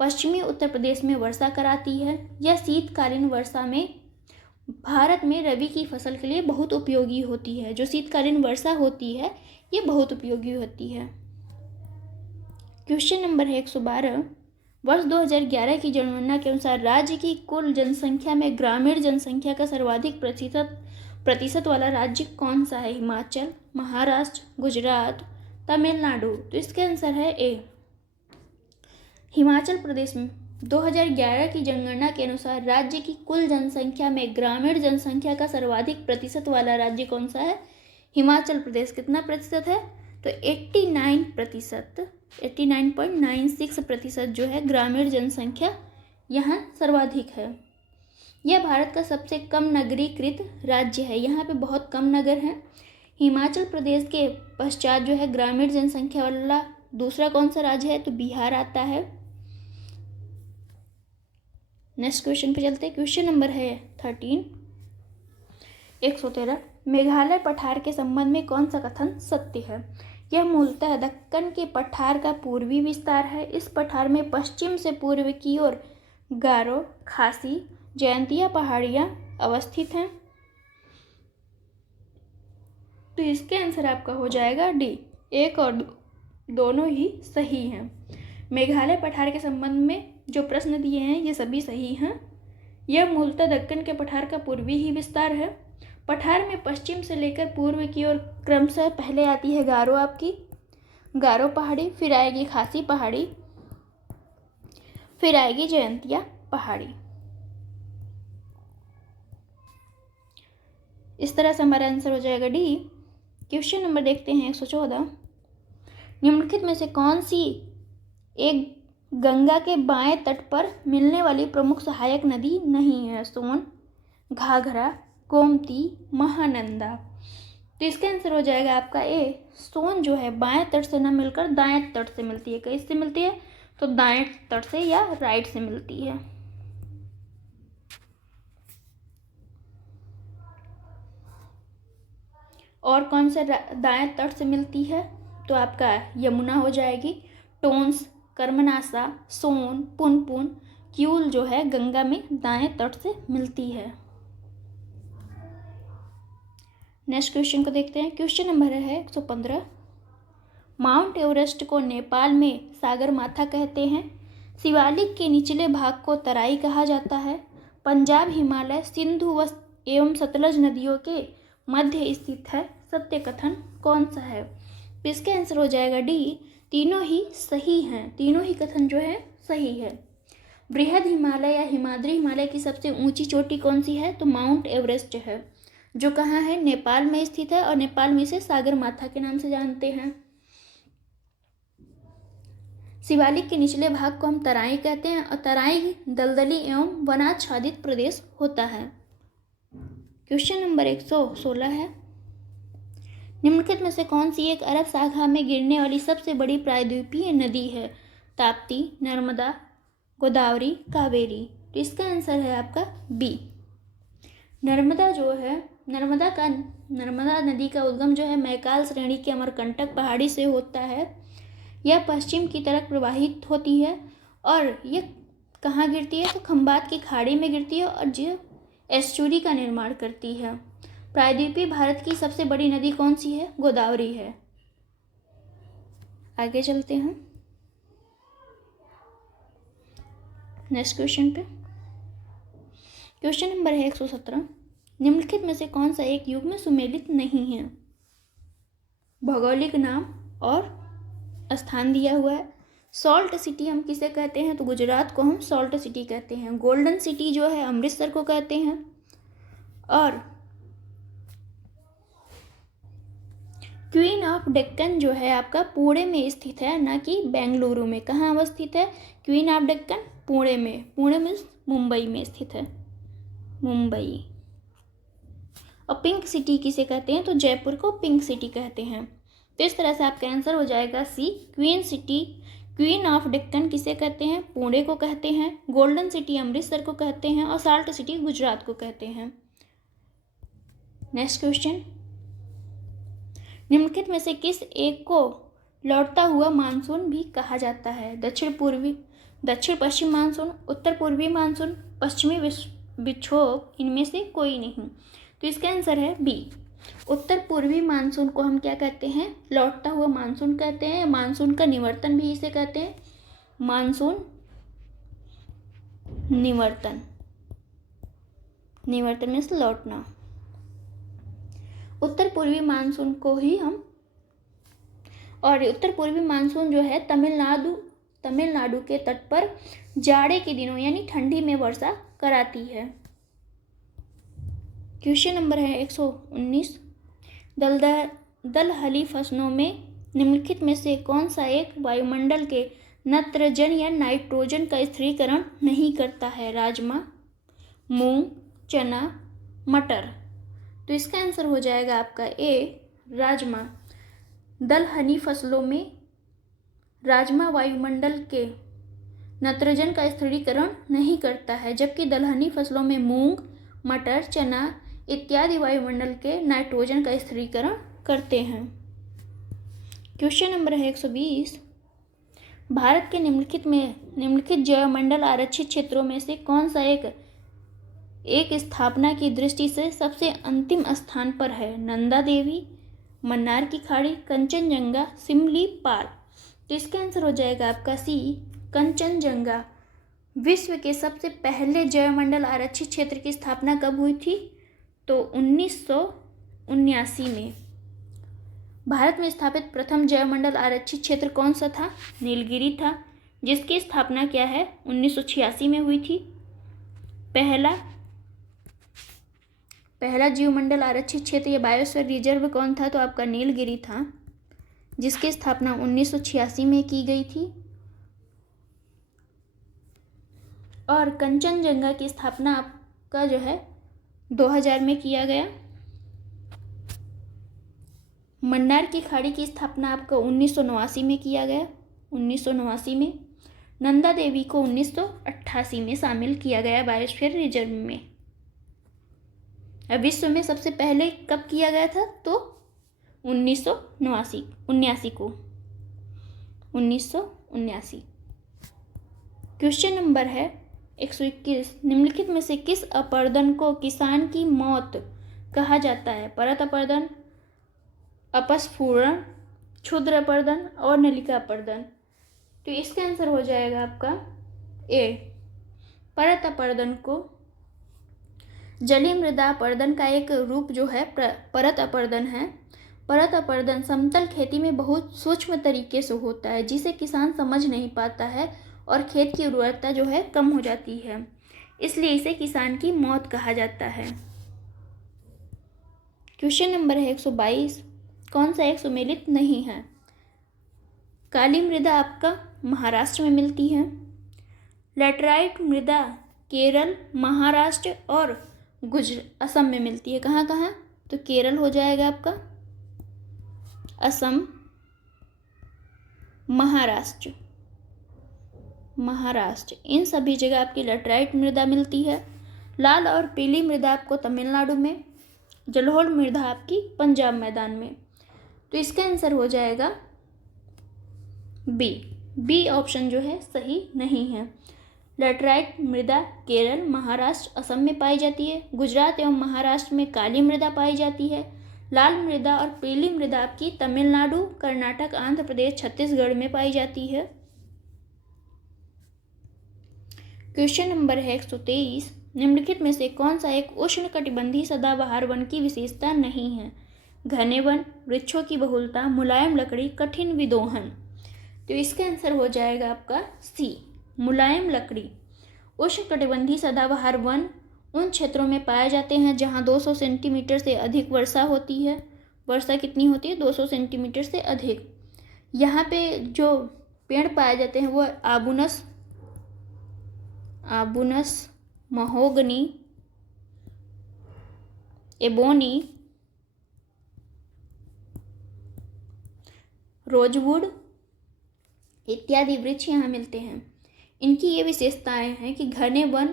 पश्चिमी उत्तर प्रदेश में वर्षा कराती है। यह शीतकालीन वर्षा में भारत में रबी की फसल के लिए बहुत उपयोगी होती है। जो शीतकालीन वर्षा होती है ये बहुत उपयोगी होती है। क्वेश्चन नंबर है 112। वर्ष 2011 की जनगणना के अनुसार राज्य की कुल जनसंख्या में ग्रामीण जनसंख्या का सर्वाधिक प्रतिशत वाला राज्य कौन सा है? हिमाचल, महाराष्ट्र, गुजरात, तमिलनाडु। तो इसका आंसर है ए, हिमाचल प्रदेश में 2011 की जनगणना के अनुसार राज्य की कुल जनसंख्या में ग्रामीण जनसंख्या का सर्वाधिक प्रतिशत वाला राज्य कौन सा है? हिमाचल प्रदेश। कितना प्रतिशत है? तो 89.96% जो है ग्रामीण जनसंख्या यहाँ सर्वाधिक है। यह भारत का सबसे कम नगरीकृत राज्य है, यहाँ पे बहुत कम नगर हैं। हिमाचल प्रदेश के पश्चात जो है ग्रामीण जनसंख्या वाला दूसरा कौन सा राज्य है, तो बिहार आता है। नेक्स्ट क्वेश्चन पे चलते हैं। क्वेश्चन नंबर है 113। मेघालय पठार के संबंध में कौन सा कथन सत्य है? यह मूलतः दक्कन के पठार का पूर्वी विस्तार है। इस पठार में पश्चिम से पूर्व की ओर गारो, खासी, जयंतिया पहाड़ियाँ अवस्थित हैं। तो इसके आंसर आपका हो जाएगा डी। 1 और 2 दोनों ही सही हैं। मेघालय पठार के संबंध में जो प्रश्न दिए हैं ये सभी सही हैं। यह मूलतः दक्कन के पठार का पूर्वी ही विस्तार है। पठार में पश्चिम से लेकर पूर्व की ओर क्रमशः पहले आती है गारो, आपकी गारो पहाड़ी, फिर आएगी खासी पहाड़ी, फिर आएगी जयंतिया पहाड़ी। इस तरह से हमारा आंसर हो जाएगा डी। क्वेश्चन नंबर देखते हैं 114। निम्नलिखित में से कौन सी एक गंगा के बाएं तट पर मिलने वाली प्रमुख सहायक नदी नहीं है? सोन, घाघरा, गोमती, महानंदा। तो इसका आंसर हो जाएगा आपका ए। सोन जो है बाएं तट से न मिलकर दाएं तट से मिलती है। कैसे मिलती है? तो दाएं तट से या राइट से मिलती है। और कौन से दाएं तट से मिलती है? तो आपका यमुना हो जाएगी। टोंस, कर्मनासा, सोन, पुनपुन, क्यूल जो है गंगा में दाएं तट से मिलती है। नेक्स्ट क्वेश्चन को देखते हैं। क्वेश्चन नंबर है 115। माउंट एवरेस्ट को नेपाल में सागरमाथा कहते हैं। शिवालिक के निचले भाग को तराई कहा जाता है। पंजाब, हिमालय, सिंधु एवं सतलज नदियों के मध्य स्थित है। सत्य कथन कौन सा है? तो इसका आंसर हो जाएगा डी। तीनों ही सही हैं, तीनों ही कथन जो है सही है। बृहद हिमालय या हिमाद्री हिमालय की सबसे ऊंची चोटी कौन सी है? तो माउंट एवरेस्ट है, जो कहाँ है? नेपाल में स्थित है, और नेपाल में इसे सागरमाथा के नाम से जानते हैं। शिवालिक के निचले भाग को हम तराई कहते हैं, और तराई दलदली एवं वनाच्छादित प्रदेश होता है। क्वेश्चन नंबर 116 है। निम्नलिखित में से कौन सी एक अरब सागर में गिरने वाली सबसे बड़ी प्रायद्वीपीय नदी है? ताप्ती, नर्मदा, गोदावरी, कावेरी। तो इसका आंसर है आपका बी। नर्मदा जो है, नर्मदा नदी का उद्गम जो है मैकाल श्रेणी के अमरकंटक पहाड़ी से होता है। यह पश्चिम की तरफ प्रवाहित होती है, और ये कहाँ गिरती है? तो खंबात की खाड़ी में गिरती है, और जो एस्चुरी का निर्माण करती है। प्रायद्वीपीय भारत की सबसे बड़ी नदी कौन सी है? गोदावरी है। आगे चलते हैं नेक्स्ट क्वेश्चन पे। क्वेश्चन नंबर है 117। निम्नलिखित में से कौन सा एक युग्म सुमेलित नहीं है? भौगोलिक नाम और स्थान दिया हुआ है। सॉल्ट सिटी हम किसे कहते हैं? तो गुजरात को हम सॉल्ट सिटी कहते हैं। गोल्डन सिटी जो है अमृतसर को कहते हैं। और क्वीन ऑफ डेक्कन जो है आपका पुणे में स्थित है, ना कि बेंगलुरु में। कहाँ अवस्थित है क्वीन ऑफ डेक्कन? पुणे में। पुणे में मुंबई में स्थित है, मुंबई। और पिंक सिटी किसे कहते हैं? तो जयपुर को पिंक सिटी कहते हैं। तो इस तरह से आपका आंसर हो जाएगा सी। क्वीन ऑफ डेक्कन किसे कहते हैं? पुणे को कहते हैं। गोल्डन सिटी अमृतसर को कहते हैं, और साल्ट सिटी गुजरात को कहते हैं। Next question. निम्नलिखित में से किस एक को लौटता हुआ मानसून भी कहा जाता है? दक्षिण पश्चिम मानसून, उत्तर पूर्वी मानसून, पश्चिमी विक्षोभ, इनमें से कोई नहीं। तो इसका आंसर है बी। उत्तर पूर्वी मानसून को हम क्या कहते हैं? लौटता हुआ मानसून कहते हैं। मानसून का निवर्तन भी इसे कहते हैं। मानसून निवर्तन, निवर्तन मीन्स लौटना। उत्तर पूर्वी मानसून को ही हम, और उत्तर पूर्वी मानसून जो है तमिलनाडु के तट पर जाड़े के दिनों यानी ठंडी में वर्षा कराती है। क्वेश्चन नंबर है 119। दलहली फसलों में निम्नलिखित में से कौन सा एक वायुमंडल के नत्रजन या नाइट्रोजन का स्थिरीकरण नहीं करता है? राजमा, मूंग, चना, मटर। तो इसका आंसर हो जाएगा आपका ए, राजमा। दलहनी फसलों में राजमा वायुमंडल के नत्रजन का स्थिरीकरण नहीं करता है, जबकि दलहनी फसलों में मूंग, मटर, चना इत्यादि वायुमंडल के नाइट्रोजन का स्थिरीकरण करते हैं। क्वेश्चन नंबर है 120। भारत के निम्नलिखित जैवमंडल आरक्षित क्षेत्रों में से कौन सा एक स्थापना की दृष्टि से सबसे अंतिम स्थान पर है? नंदा देवी, मन्नार की खाड़ी, कंचनजंगा, सिमलीपाल। तो इसका आंसर हो जाएगा आपका सी, कंचनजंगा। विश्व के सबसे पहले जैवमंडल आरक्षित क्षेत्र की स्थापना कब हुई थी? तो 1979 में। भारत में स्थापित प्रथम जैवमंडल आरक्षित क्षेत्र कौन सा था? नीलगिरी था, जिसकी स्थापना क्या है 1986 में हुई थी। पहला जीवमंडल आरक्षित क्षेत्र या बायोस्फीयर रिजर्व कौन था? तो आपका नीलगिरी था, जिसकी स्थापना 1986 में की गई थी। और कंचनजंगा की स्थापना आपका जो है 2000 में किया गया। मन्नार की खाड़ी की स्थापना आपका 1989 में किया गया, 1989 में। नंदा देवी को 1988 में शामिल किया गया बायोस्फीयर रिजर्व में। अब विश्व में सबसे पहले कब किया गया था? तो 1979। क्वेश्चन नंबर है 121। निम्नलिखित में से किस अपरदन को किसान की मौत कहा जाता है? परत अपरदन, अपस्फुरण, क्षुद्र अपर्दन और नलिका अपर्दन। तो इसका आंसर हो जाएगा आपका ए, परत अपर्दन को। जलीय मृदा अपर्दन का एक रूप जो है परत अपर्दन है। परत अपर्दन समतल खेती में बहुत सूक्ष्म तरीके से होता है, जिसे किसान समझ नहीं पाता है और खेत की उर्वरता जो है कम हो जाती है, इसलिए इसे किसान की मौत कहा जाता है। क्वेश्चन नंबर है 122। कौन सा एक सुमेलित नहीं है? काली मृदा आपका महाराष्ट्र में मिलती है। लैटराइट मृदा केरल, महाराष्ट्र और असम में मिलती है। कहाँ कहाँ? तो केरल हो जाएगा आपका, असम, महाराष्ट्र इन सभी जगह आपकी लैटराइट मृदा मिलती है। लाल और पीली मृदा आपको तमिलनाडु में, जलोढ़ मृदा आपकी पंजाब मैदान में। तो इसका आंसर हो जाएगा बी ऑप्शन जो है सही नहीं है। लैटराइट मृदा केरल, महाराष्ट्र, असम में पाई जाती है। गुजरात एवं महाराष्ट्र में काली मृदा पाई जाती है। लाल मृदा और पीली मृदा आपकी तमिलनाडु, कर्नाटक, आंध्र प्रदेश, छत्तीसगढ़ में पाई जाती है। क्वेश्चन नंबर है 123। निम्नलिखित में से कौन सा एक उष्णकटिबंधीय सदाबहार वन की विशेषता नहीं है? घने वन, वृक्षों की बहुलता, मुलायम लकड़ी, कठिन विदोहन। तो इसका आंसर हो जाएगा आपका सी, मुलायम लकड़ी। उष्णकटिबंधीय सदाबहार वन उन क्षेत्रों में पाए जाते हैं जहां 200 सेंटीमीटर से अधिक वर्षा होती है। वर्षा कितनी होती है? 200 सेंटीमीटर से अधिक। यहाँ पे जो पेड़ पाए जाते हैं वो आबूनस, महोगनी, एबोनी, रोजवुड इत्यादि वृक्ष यहाँ मिलते हैं। इनकी ये विशेषताएं हैं कि घने वन,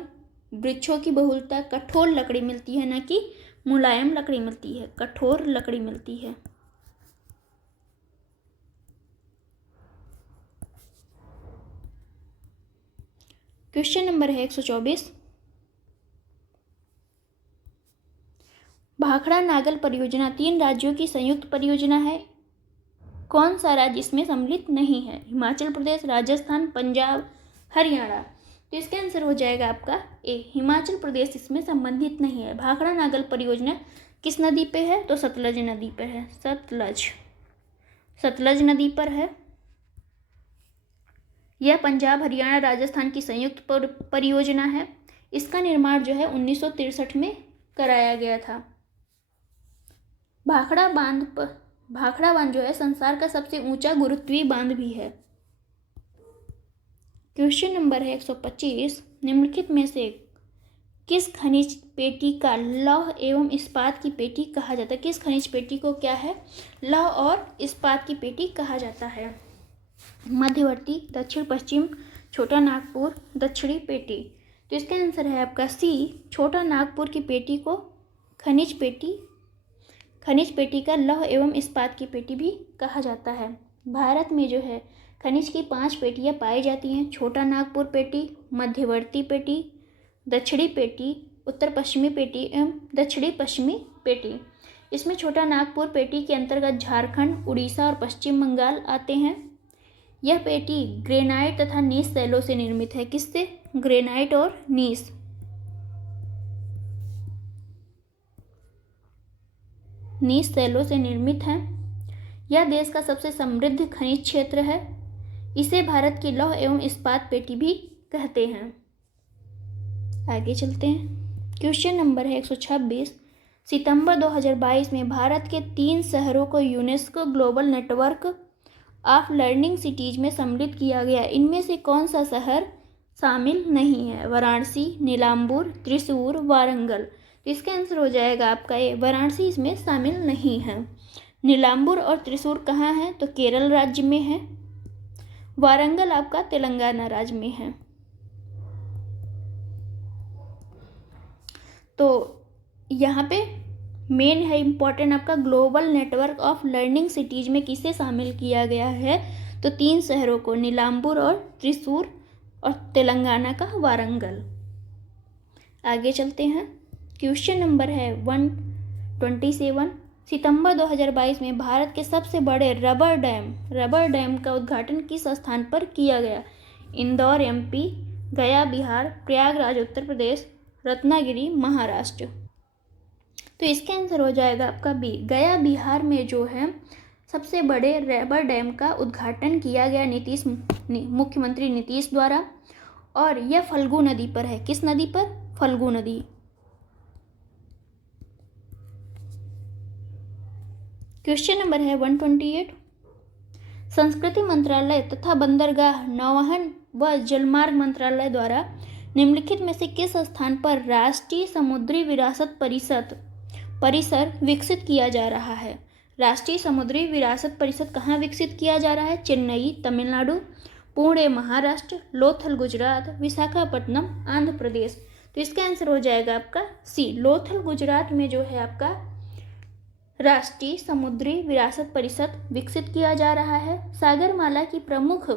वृक्षों की बहुलता, कठोर लकड़ी मिलती है, न कि मुलायम लकड़ी मिलती है, कठोर लकड़ी मिलती है। क्वेश्चन नंबर है 124। भाखड़ा नागल परियोजना 3 राज्यों की संयुक्त परियोजना है। कौन सा राज्य इसमें सम्मिलित नहीं है? हिमाचल प्रदेश, राजस्थान, पंजाब, हरियाणा। तो इसका आंसर हो जाएगा आपका ए, हिमाचल प्रदेश इसमें संबंधित नहीं है। भाखड़ा नागल परियोजना किस नदी पे है? तो सतलज नदी पर है। सतलज नदी पर है। यह पंजाब, हरियाणा, राजस्थान की संयुक्त परियोजना है। इसका निर्माण जो है 1963 में कराया गया था। भाखड़ा बांध जो है संसार का सबसे ऊंचा गुरुत्वीय बांध भी है। क्वेश्चन नंबर है 125, निम्नलिखित में से किस खनिज पेटी का लौह एवं इस्पात की पेटी कहा जाता है? किस खनिज पेटी को क्या है? लौह और इस्पात की पेटी कहा जाता है। मध्यवर्ती, दक्षिण पश्चिम, छोटा नागपुर, दक्षिणी पेटी। तो इसका आंसर है आपका सी, छोटा नागपुर की पेटी को खनिज पेटी का लौह एवं इस्पात की पेटी भी कहा जाता है। भारत में जो है खनिज की 5 पेटियां पाई जाती हैं। छोटा नागपुर पेटी, मध्यवर्ती पेटी, दक्षिणी पेटी, उत्तर पश्चिमी पेटी एवं दक्षिणी पश्चिमी पेटी। इसमें छोटा नागपुर पेटी के अंतर्गत झारखंड, उड़ीसा और पश्चिम बंगाल आते हैं। यह पेटी ग्रेनाइट तथा नीस शैलों से निर्मित है। किससे? ग्रेनाइट और नीस शैलों से निर्मित है। यह देश का सबसे समृद्ध खनिज क्षेत्र है। इसे भारत की लौह एवं इस्पात पेटी भी कहते हैं। आगे चलते हैं। क्वेश्चन नंबर है 126, सितंबर 2022 में भारत के 3 शहरों को UNESCO global network of learning cities में सम्मिलित किया गया। इनमें से कौन सा शहर शामिल नहीं है? वाराणसी, नीलांबूर, त्रिशूर, वारंगल। तो इसका आंसर हो जाएगा आपका ये, वाराणसी इसमें शामिल नहीं है। नीलांबूर और त्रिशूर कहाँ है? तो केरल राज्य में है। वारंगल आपका तेलंगाना राज्य में है। तो यहाँ पे मेन है इम्पॉर्टेंट आपका global network of learning cities में किसे शामिल किया गया है? तो 3 शहरों को, नीलांबूर और त्रिशूर और तेलंगाना का वारंगल। आगे चलते हैं। क्वेश्चन नंबर है 127, सितंबर 2022 में भारत के सबसे बड़े रबर डैम का उद्घाटन किस स्थान पर किया गया? इंदौर एमपी, गया बिहार, प्रयागराज उत्तर प्रदेश, रत्नागिरी महाराष्ट्र। तो इसका आंसर हो जाएगा आपका बी, गया बिहार में जो है सबसे बड़े रबर डैम का उद्घाटन किया गया मुख्यमंत्री नीतीश द्वारा, और यह फल्गु नदी पर है। किस नदी पर? फल्गु नदी। क्वेश्चन नंबर है 128, संस्कृति मंत्रालय तथा बंदरगाह, नौवहन व जलमार्ग मंत्रालय द्वारा निम्नलिखित में से किस स्थान पर राष्ट्रीय समुद्री विरासत परिसर विकसित किया जा रहा है? राष्ट्रीय समुद्री विरासत परिसर कहाँ विकसित किया जा रहा है? चेन्नई तमिलनाडु, पुणे महाराष्ट्र, लोथल गुजरात, विशाखापट्टनम आंध्र प्रदेश। तो इसका आंसर हो जाएगा आपका सी, लोथल गुजरात में जो है आपका राष्ट्रीय समुद्री विरासत परिषद विकसित किया जा रहा है। सागरमाला की प्रमुख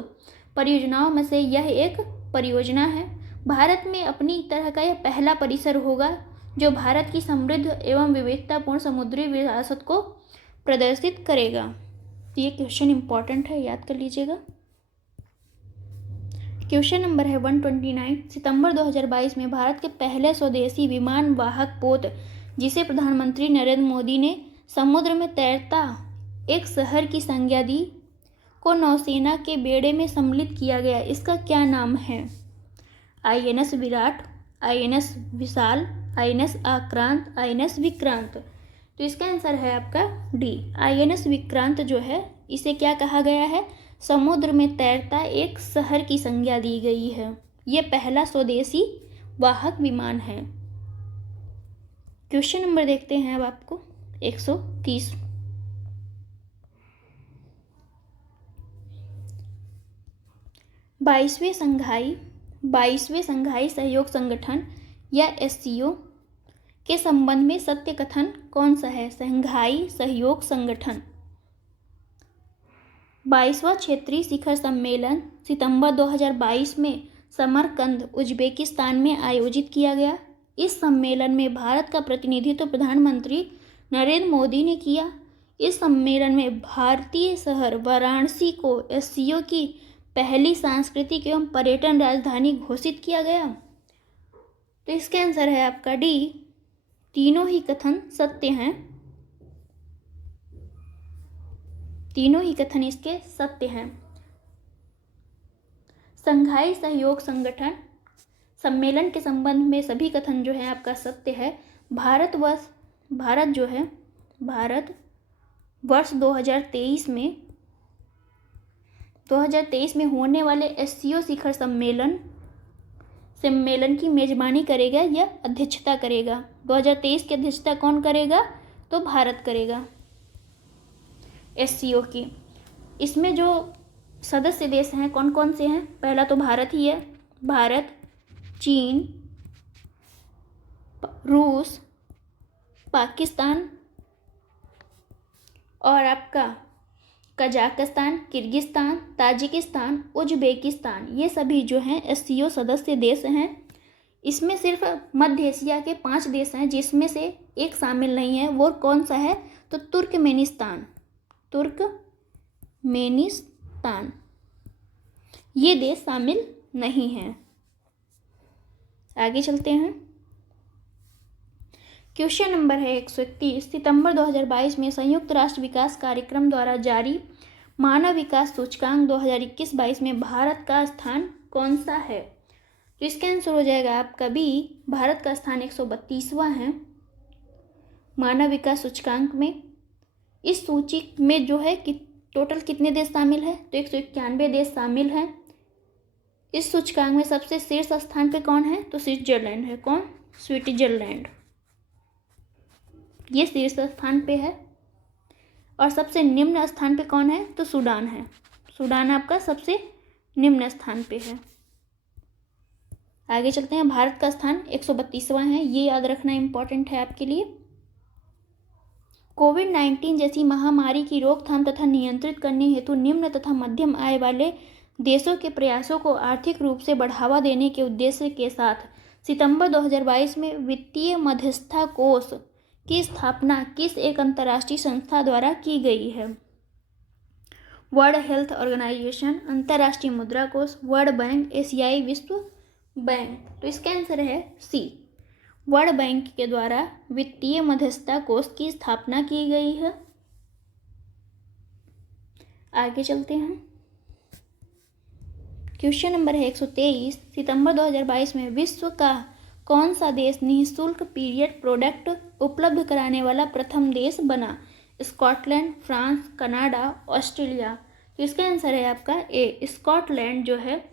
परियोजनाओं में से यह एक परियोजना है। भारत में अपनी तरह का यह पहला परिसर होगा जो भारत की समृद्ध एवं विविधतापूर्ण समुद्री विरासत को प्रदर्शित करेगा। ये क्वेश्चन इंपॉर्टेंट है, याद कर लीजिएगा। क्वेश्चन नंबर है 129, सितंबर 2022 में भारत के पहले स्वदेशी विमान वाहक पोत, जिसे प्रधानमंत्री नरेंद्र मोदी ने समुद्र में तैरता एक शहर की संज्ञा दी, को नौसेना के बेड़े में सम्मिलित किया गया। इसका क्या नाम है? INS विराट, INS विशाल, INS आक्रांत, INS विक्रांत। तो इसका आंसर है आपका डी, INS विक्रांत जो है इसे क्या कहा गया है? समुद्र में तैरता एक शहर की संज्ञा दी गई है। यह पहला स्वदेशी वाहक विमान है। क्वेश्चन नंबर देखते हैं अब आपको 130, बाईसवें संघाई सहयोग संगठन या SCO के संबंध में सत्य कथन कौन सा है? संघाई सहयोग संगठन। 22वां क्षेत्रीय शिखर सम्मेलन सितंबर 2022 में समरकंद उज्बेकिस्तान में आयोजित किया गया। इस सम्मेलन में भारत का प्रतिनिधित्व प्रधानमंत्री नरेंद्र मोदी ने किया। इस सम्मेलन में भारतीय शहर वाराणसी को SCO की पहली सांस्कृतिक एवं पर्यटन राजधानी घोषित किया गया। तो इसका आंसर है आपका डी, तीनों ही कथन सत्य हैं। तीनों ही कथन इसके सत्य हैं। संघाई सहयोग संगठन सम्मेलन के संबंध में सभी कथन जो है आपका सत्य है। भारत वर्ष 2023 में होने वाले एससीओ शिखर सम्मेलन की मेजबानी करेगा या अध्यक्षता करेगा। 2023 की अध्यक्षता कौन करेगा? तो भारत करेगा एससीओ की। इसमें जो सदस्य देश हैं कौन कौन से हैं? पहला तो भारत ही है, भारत, चीन, रूस, पाकिस्तान और आपका कजाकिस्तान, किर्गिस्तान, ताजिकिस्तान, उज्बेकिस्तान, ये सभी जो हैं एससीओ सदस्य देश हैं। इसमें सिर्फ मध्य एशिया के 5 देश हैं जिसमें से एक शामिल नहीं है। वो कौन सा है? तो तुर्कमेनिस्तान, ये देश शामिल नहीं है। आगे चलते हैं। क्वेश्चन नंबर है 131। सितंबर 2022 में संयुक्त राष्ट्र विकास कार्यक्रम द्वारा जारी मानव विकास सूचकांक 2021-22 में भारत का स्थान कौन सा है? तो इसका आंसर हो जाएगा आपका बी। भारत का स्थान 132वां है मानव विकास सूचकांक में। इस सूची में जो है कि टोटल कितने देश शामिल है? तो 191 देश शामिल हैं। इस सूचकांक में सबसे शीर्ष स्थान पे कौन है? तो स्विट्जरलैंड है। कौन? स्विट्जरलैंड, ये शीर्ष स्थान पे है। और सबसे निम्न स्थान पे कौन है? तो सूडान है। सूडान आपका सबसे निम्न स्थान पे है। आगे चलते हैं। भारत का स्थान 132वां है, ये याद रखना इम्पोर्टेंट है आपके लिए। कोविड-19 जैसी महामारी की रोकथाम तथा नियंत्रित करने हेतु निम्न तथा मध्यम आय वाले देशों के प्रयासों को आर्थिक रूप से बढ़ावा देने के उद्देश्य के साथ सितंबर 2022 में वित्तीय मध्यस्थता कोष की स्थापना किस एक अंतर्राष्ट्रीय संस्था द्वारा की गई है? वर्ल्ड हेल्थ ऑर्गेनाइजेशन, अंतर्राष्ट्रीय मुद्रा कोष, वर्ल्ड बैंक, एशियाई विश्व बैंक। तो इसका आंसर है सी। वर्ल्ड बैंक के द्वारा वित्तीय मध्यस्थता कोष की स्थापना की गई है। आगे चलते हैं। क्वेश्चन नंबर है 123। सितंबर 2022 में विश्व का कौन सा देश निःशुल्क पीरियड प्रोडक्ट उपलब्ध कराने वाला प्रथम देश बना? Scotland, France, Canada, Australia. तो इसका आंसर है आपका ए। स्कॉटलैंड जो है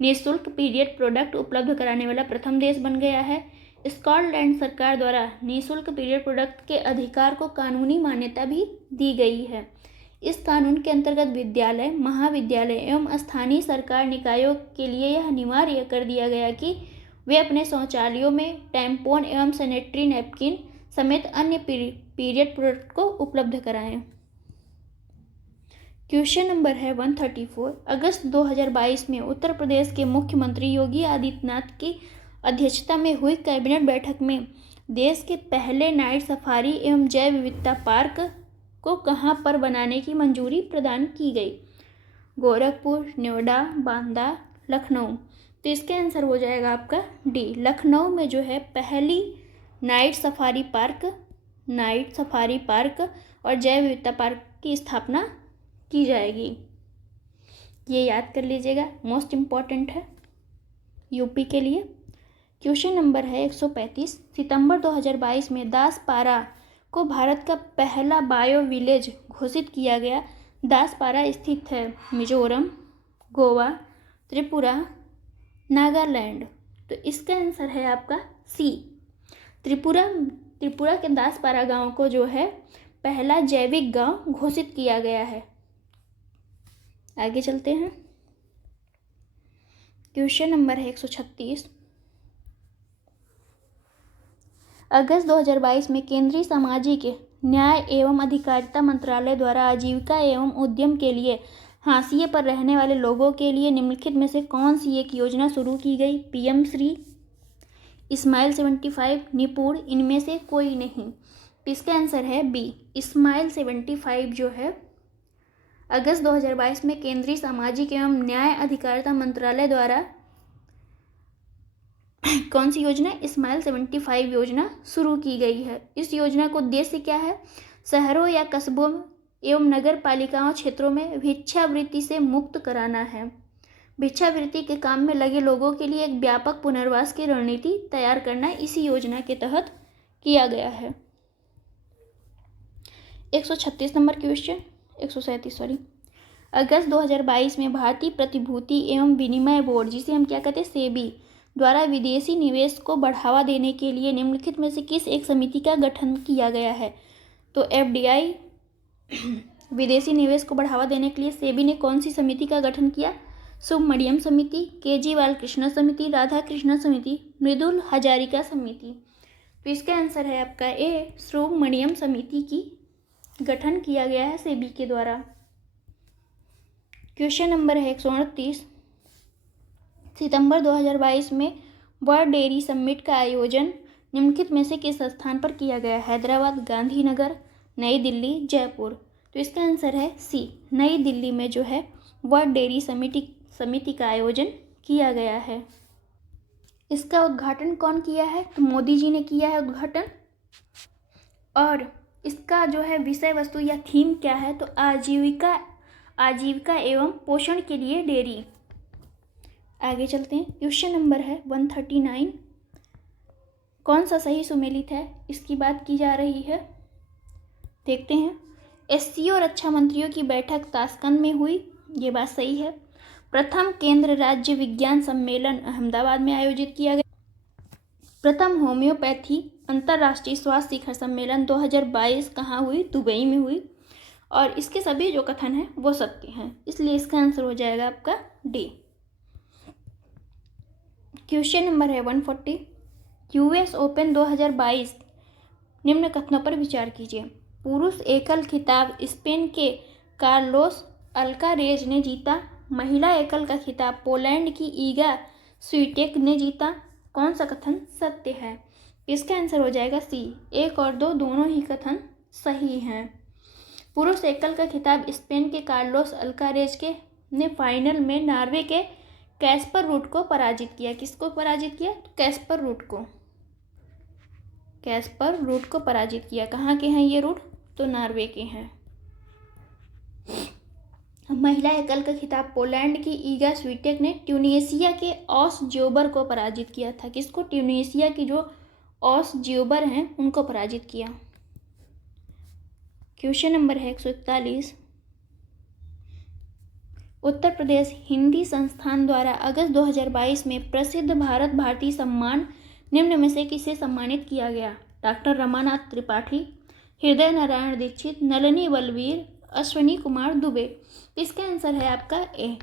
निःशुल्क पीरियड प्रोडक्ट उपलब्ध कराने वाला प्रथम देश बन गया है। स्कॉटलैंड सरकार द्वारा निःशुल्क पीरियड प्रोडक्ट के अधिकार को कानूनी मान्यता भी दी गई है। इस कानून के अंतर्गत विद्यालय, महाविद्यालय एवं स्थानीय सरकार निकायों के लिए यह अनिवार्य कर दिया गया कि वे अपने शौचालयों में टैम्पोन एवं सैनिटरी नैपकिन समेत अन्य पीरियड प्रोडक्ट को उपलब्ध कराएं। क्वेश्चन नंबर है 134। अगस्त 2022 में उत्तर प्रदेश के मुख्यमंत्री योगी आदित्यनाथ की अध्यक्षता में हुई कैबिनेट बैठक में देश के पहले नाइट सफारी एवं जैव विविधता पार्क को कहां पर बनाने की मंजूरी प्रदान की गई? गोरखपुर, नोएडा, बांदा, लखनऊ। तो इसका आंसर हो जाएगा आपका डी। लखनऊ में जो है पहली नाइट सफारी पार्क और जैव विविधता पार्क की स्थापना की जाएगी। ये याद कर लीजिएगा, मोस्ट इम्पॉर्टेंट है यूपी के लिए। क्वेश्चन नंबर है 135। सितंबर 2022 में दासपारा को भारत का पहला बायो विलेज घोषित किया गया। दासपारा स्थित है मिजोरम, गोवा, त्रिपुरा, नागालैंड। तो इसका आंसर है आपका सी। त्रिपुरा के दासपारा गांव को जो है पहला जैविक गांव घोषित किया गया है। आगे चलते हैं। क्वेश्चन नंबर है 136। अगस्त 2022 में केंद्रीय सामाजिक न्याय एवं अधिकारिता मंत्रालय द्वारा आजीविका एवं उद्यम के लिए हाशिए पर रहने वाले लोगों के लिए निम्नलिखित में से कौन सी एक योजना शुरू की गई? पीएम श्री, स्माइल 75, निपुण, इनमें से कोई नहीं। इसका आंसर है बी। स्माइल 75 जो है अगस्त 2022 में केंद्रीय सामाजिक एवं न्याय अधिकारिता मंत्रालय द्वारा कौन सी योजना? स्माइल 75 योजना शुरू की गई है। इस योजना का उद्देश्य क्या है? शहरों या कस्बों एवं नगर पालिकाओं क्षेत्रों में भिक्षावृत्ति से मुक्त कराना है। भिक्षावृत्ति के काम में लगे लोगों के लिए एक व्यापक पुनर्वास की रणनीति तैयार करना इसी योजना के तहत किया गया है। 136 नंबर क्वेश्चन, 137 सॉरी। अगस्त 2022 में भारतीय प्रतिभूति एवं विनिमय बोर्ड, जिसे हम क्या कहते हैं, सेबी, द्वारा विदेशी निवेश को बढ़ावा देने के लिए निम्नलिखित में से किस एक समिति का गठन किया गया है? तो एफडीआई, विदेशी निवेश को बढ़ावा देने के लिए सेबी ने कौन सी समिति का गठन किया? सुब्रमण्यम समिति, केजरीवाल कृष्णा समिति, राधा कृष्णा समिति, मृदुल हजारिका समिति। तो इसका आंसर है आपका ए, सुब्रमण्यम समिति की गठन किया गया है सेबी के द्वारा। क्वेश्चन नंबर है 138। सितंबर 2022 में वर्ल्ड डेयरी समिट का आयोजन निम्नलिखित में से किस स्थान पर किया गया? हैदराबाद, गांधीनगर, नई दिल्ली, जयपुर। तो इसका आंसर है सी, नई दिल्ली में जो है वर्ल्ड डेयरी समिति का आयोजन किया गया है। इसका उद्घाटन कौन किया है? तो मोदी जी ने किया है उद्घाटन। और इसका जो है विषय वस्तु या थीम क्या है? तो आजीविका एवं पोषण के लिए डेयरी। आगे चलते हैं। क्वेश्चन नंबर है 139। कौन सा सही सुमेलित है, इसकी बात की जा रही है, देखते हैं। एससीओ रक्षा मंत्रियों की बैठक ताशकंद में हुई, ये बात सही है। प्रथम केंद्र राज्य विज्ञान सम्मेलन अहमदाबाद में आयोजित किया गया। प्रथम होम्योपैथी अंतर्राष्ट्रीय स्वास्थ्य शिखर सम्मेलन 2022 कहाँ हुई? दुबई में हुई। और इसके सभी जो कथन हैं वो सत्य हैं, इसलिए इसका आंसर हो जाएगा आपका डी। क्वेश्चन नंबर है 140। यूएस ओपन 2022 निम्न कथनों पर विचार कीजिए। पुरुष एकल खिताब स्पेन के कार्लोस अल्कारेज ने जीता। महिला एकल का खिताब पोलैंड की ईगा स्विटेक ने जीता। कौन सा कथन सत्य है? इसका आंसर हो जाएगा सी, 1 और 2 दोनों ही कथन सही हैं। पुरुष एकल का खिताब स्पेन के कार्लोस अल्कारेज ने फाइनल में नॉर्वे के कैस्पर रूट को पराजित किया। किसको पराजित किया? कैस्पर रूट को पराजित किया। कहाँ के हैं ये रूट? तो नॉर्वे के हैं। महिला एकल का खिताब पोलैंड की ईगा स्विटेक ने ट्यूनीशिया के ऑस ज्योबर को पराजित किया था। किसको? ट्यूनीशिया की जो ऑस ज्योबर हैं उनको पराजित किया। क्वेश्चन नंबर है 141। उत्तर प्रदेश हिंदी संस्थान द्वारा अगस्त 2022 में प्रसिद्ध भारत भारती सम्मान निम्न में से किसे सम्मानित किया गया? डॉक्टर रमानाथ त्रिपाठी, हृदय नारायण दीक्षित, नलिनी बलवीर, अश्विनी कुमार दुबे। इसका आंसर है आपका ए,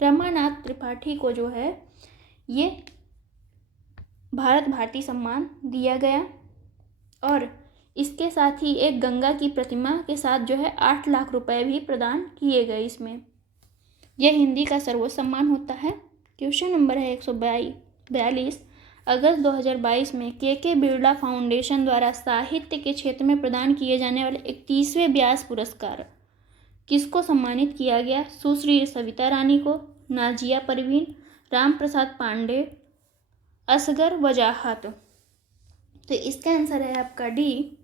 रमानाथ त्रिपाठी को जो है ये भारत भारती सम्मान दिया गया। और इसके साथ ही एक गंगा की प्रतिमा के साथ जो है 8 लाख रुपए भी प्रदान किए गए इसमें। यह हिंदी का सर्वोच्च सम्मान होता है। क्वेश्चन नंबर है 142। अगस्त 2022 में के बिरला फाउंडेशन द्वारा साहित्य के क्षेत्र में प्रदान किए जाने वाले 31वें व्यास पुरस्कार किसको सम्मानित किया गया? सुश्री सविता रानी को, नाजिया परवीन, राम प्रसाद पांडे, असगर वजाहत। तो इसका आंसर है आपका डी,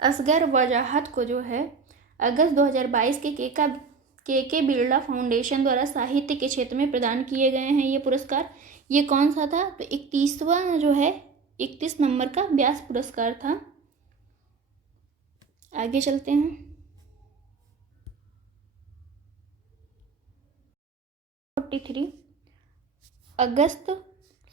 असगर वजाहत को जो है अगस्त 2022 के बिरला फाउंडेशन द्वारा साहित्य के क्षेत्र में प्रदान किए गए हैं ये पुरस्कार। ये कौन सा था? तो 31वां जो है 31 नंबर का व्यास पुरस्कार था। आगे चलते हैं। 43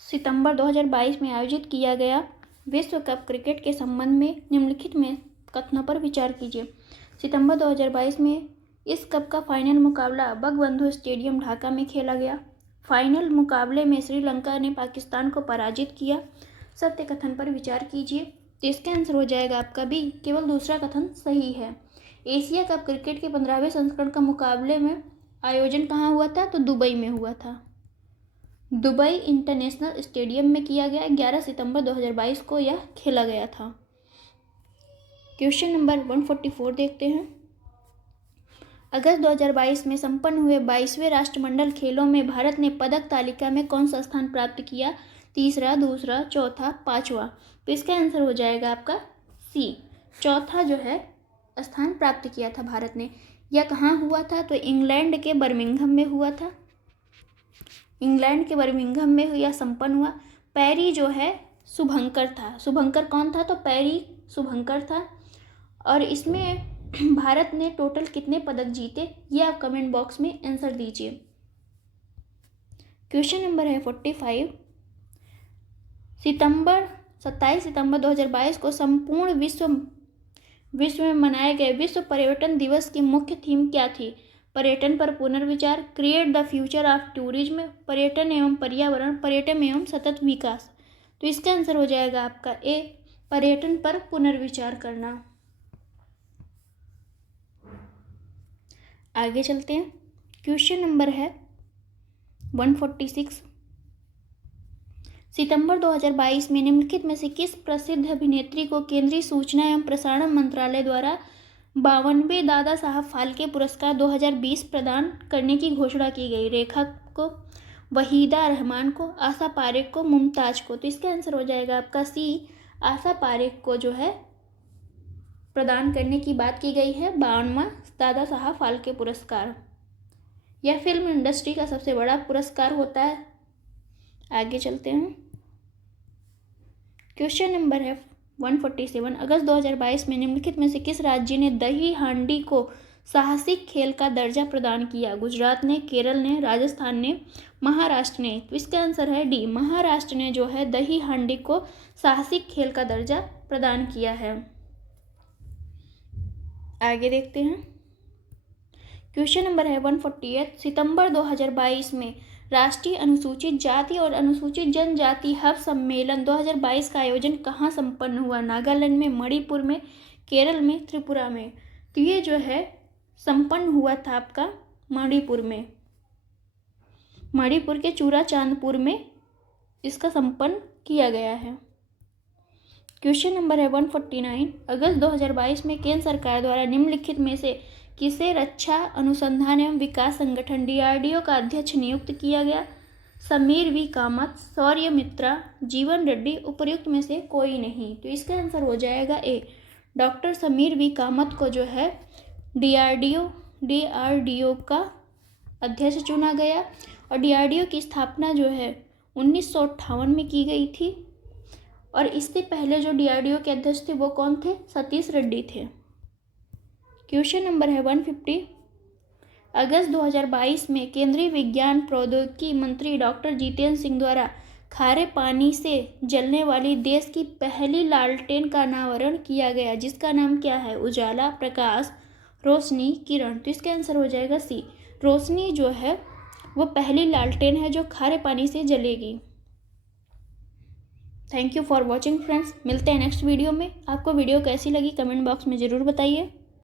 सितंबर 2022 में आयोजित किया गया विश्व कप क्रिकेट के संबंध में निम्नलिखित में कथनों पर विचार कीजिए। सितंबर 2022 में इस कप का फाइनल मुकाबला बंगबंधु स्टेडियम ढाका में खेला गया। फाइनल मुकाबले में श्रीलंका ने पाकिस्तान को पराजित किया। सत्य कथन पर विचार कीजिए। तो इसका आंसर हो जाएगा आपका बी, केवल दूसरा कथन सही है। एशिया कप क्रिकेट के 15वें संस्करण का मुकाबले में आयोजन कहाँ हुआ था? तो दुबई में हुआ था। दुबई इंटरनेशनल स्टेडियम में किया गया। 11 सितंबर 2022 को यह खेला गया था। क्वेश्चन नंबर 144 देखते हैं। अगस्त 2022 में संपन्न हुए 22वें राष्ट्रमंडल खेलों में भारत ने पदक तालिका में कौन सा स्थान प्राप्त किया? तीसरा, दूसरा, चौथा, पांचवा। तो इसका आंसर हो जाएगा आपका सी, चौथा जो है स्थान प्राप्त किया था भारत ने। यह कहाँ हुआ था? तो इंग्लैंड के बर्मिंघम में हुआ था। इंग्लैंड के बर्मिंघम में यह संपन्न हुआ। पैरी जो है शुभंकर था। शुभंकर कौन था? तो पैरी शुभंकर था। और इसमें भारत ने टोटल कितने पदक जीते, ये आप कमेंट बॉक्स में आंसर दीजिए। क्वेश्चन नंबर है 45। 27 सितंबर 2022 को संपूर्ण विश्व में मनाए गए विश्व पर्यटन दिवस की मुख्य थीम क्या थी? पर्यटन पर पुनर्विचार, create the future of tourism, पर्यटन एवं पर्यावरण, पर्यटन एवं सतत विकास। तो इसका आंसर हो जाएगा आपका ए, पर्यटन पर पुनर्विचार करना। आगे चलते हैं। क्वेश्चन नंबर है 146। सितंबर 2022 में निम्नलिखित में से किस प्रसिद्ध अभिनेत्री को केंद्रीय सूचना एवं प्रसारण मंत्रालय द्वारा 52वें दादा साहब फाल्के पुरस्कार 2020 प्रदान करने की घोषणा की गई? रेखा को, वहीदा रहमान को, आशा पारेख को, मुमताज को। तो इसका आंसर हो जाएगा आपका सी, आशा पारेख को जो है प्रदान करने की बात की गई है 52वां दादा साहब फाल्के पुरस्कार। यह फिल्म इंडस्ट्री का सबसे बड़ा पुरस्कार होता है। आगे चलते हैं। क्वेश्चन नंबर है 147। अगस्त 2022 में निम्नलिखित में से किस राज्य ने दही हांडी को साहसिक खेल का दर्जा प्रदान किया? गुजरात ने, केरल ने, राजस्थान ने, महाराष्ट्र ने। तो इसका आंसर है डी, महाराष्ट्र ने जो है दही हांडी को साहसिक खेल का दर्जा प्रदान किया है। आगे देखते हैं। क्वेश्चन नंबर है 148। सितंबर 2022 में राष्ट्रीय अनुसूचित जाति और अनुसूचित जनजाति हब सम्मेलन 2022 का आयोजन कहाँ संपन्न हुआ? नागालैंड में, मणिपुर में, केरल में, त्रिपुरा में। तो ये जो है संपन्न हुआ था आपका मणिपुर में, मणिपुर के चूड़ाचांदपुर में इसका संपन्न किया गया है। क्वेश्चन नंबर है 149। अगस्त 2022 में केंद्र सरकार द्वारा निम्नलिखित में से किसे रक्षा अनुसंधान एवं विकास संगठन DRDO का अध्यक्ष नियुक्त किया गया? समीर वी कामत, शौर्य मित्रा, जीवन रेड्डी, उपर्युक्त में से कोई नहीं। तो इसका आंसर हो जाएगा ए, डॉक्टर समीर वी कामत को जो है DRDO का अध्यक्ष चुना गया। और DRDO की स्थापना जो है 1958 में की गई थी। और इससे पहले जो DRDO के अध्यक्ष थे वो कौन थे? सतीश रेड्डी थे। क्वेश्चन नंबर है 150। अगस्त 2022 में केंद्रीय विज्ञान प्रौद्योगिकी मंत्री डॉक्टर जितेंद्र सिंह द्वारा खारे पानी से जलने वाली देश की पहली लालटेन का अनावरण किया गया, जिसका नाम क्या है? उजाला, प्रकाश, रोशनी, किरण। तो इसका आंसर हो जाएगा सी, रोशनी जो है वो पहली लालटेन है जो खारे पानी से जलेगी। Thank you for watching friends. मिलते हैं नेक्स्ट वीडियो में। आपको वीडियो कैसी लगी कमेंट बॉक्स में ज़रूर बताइए।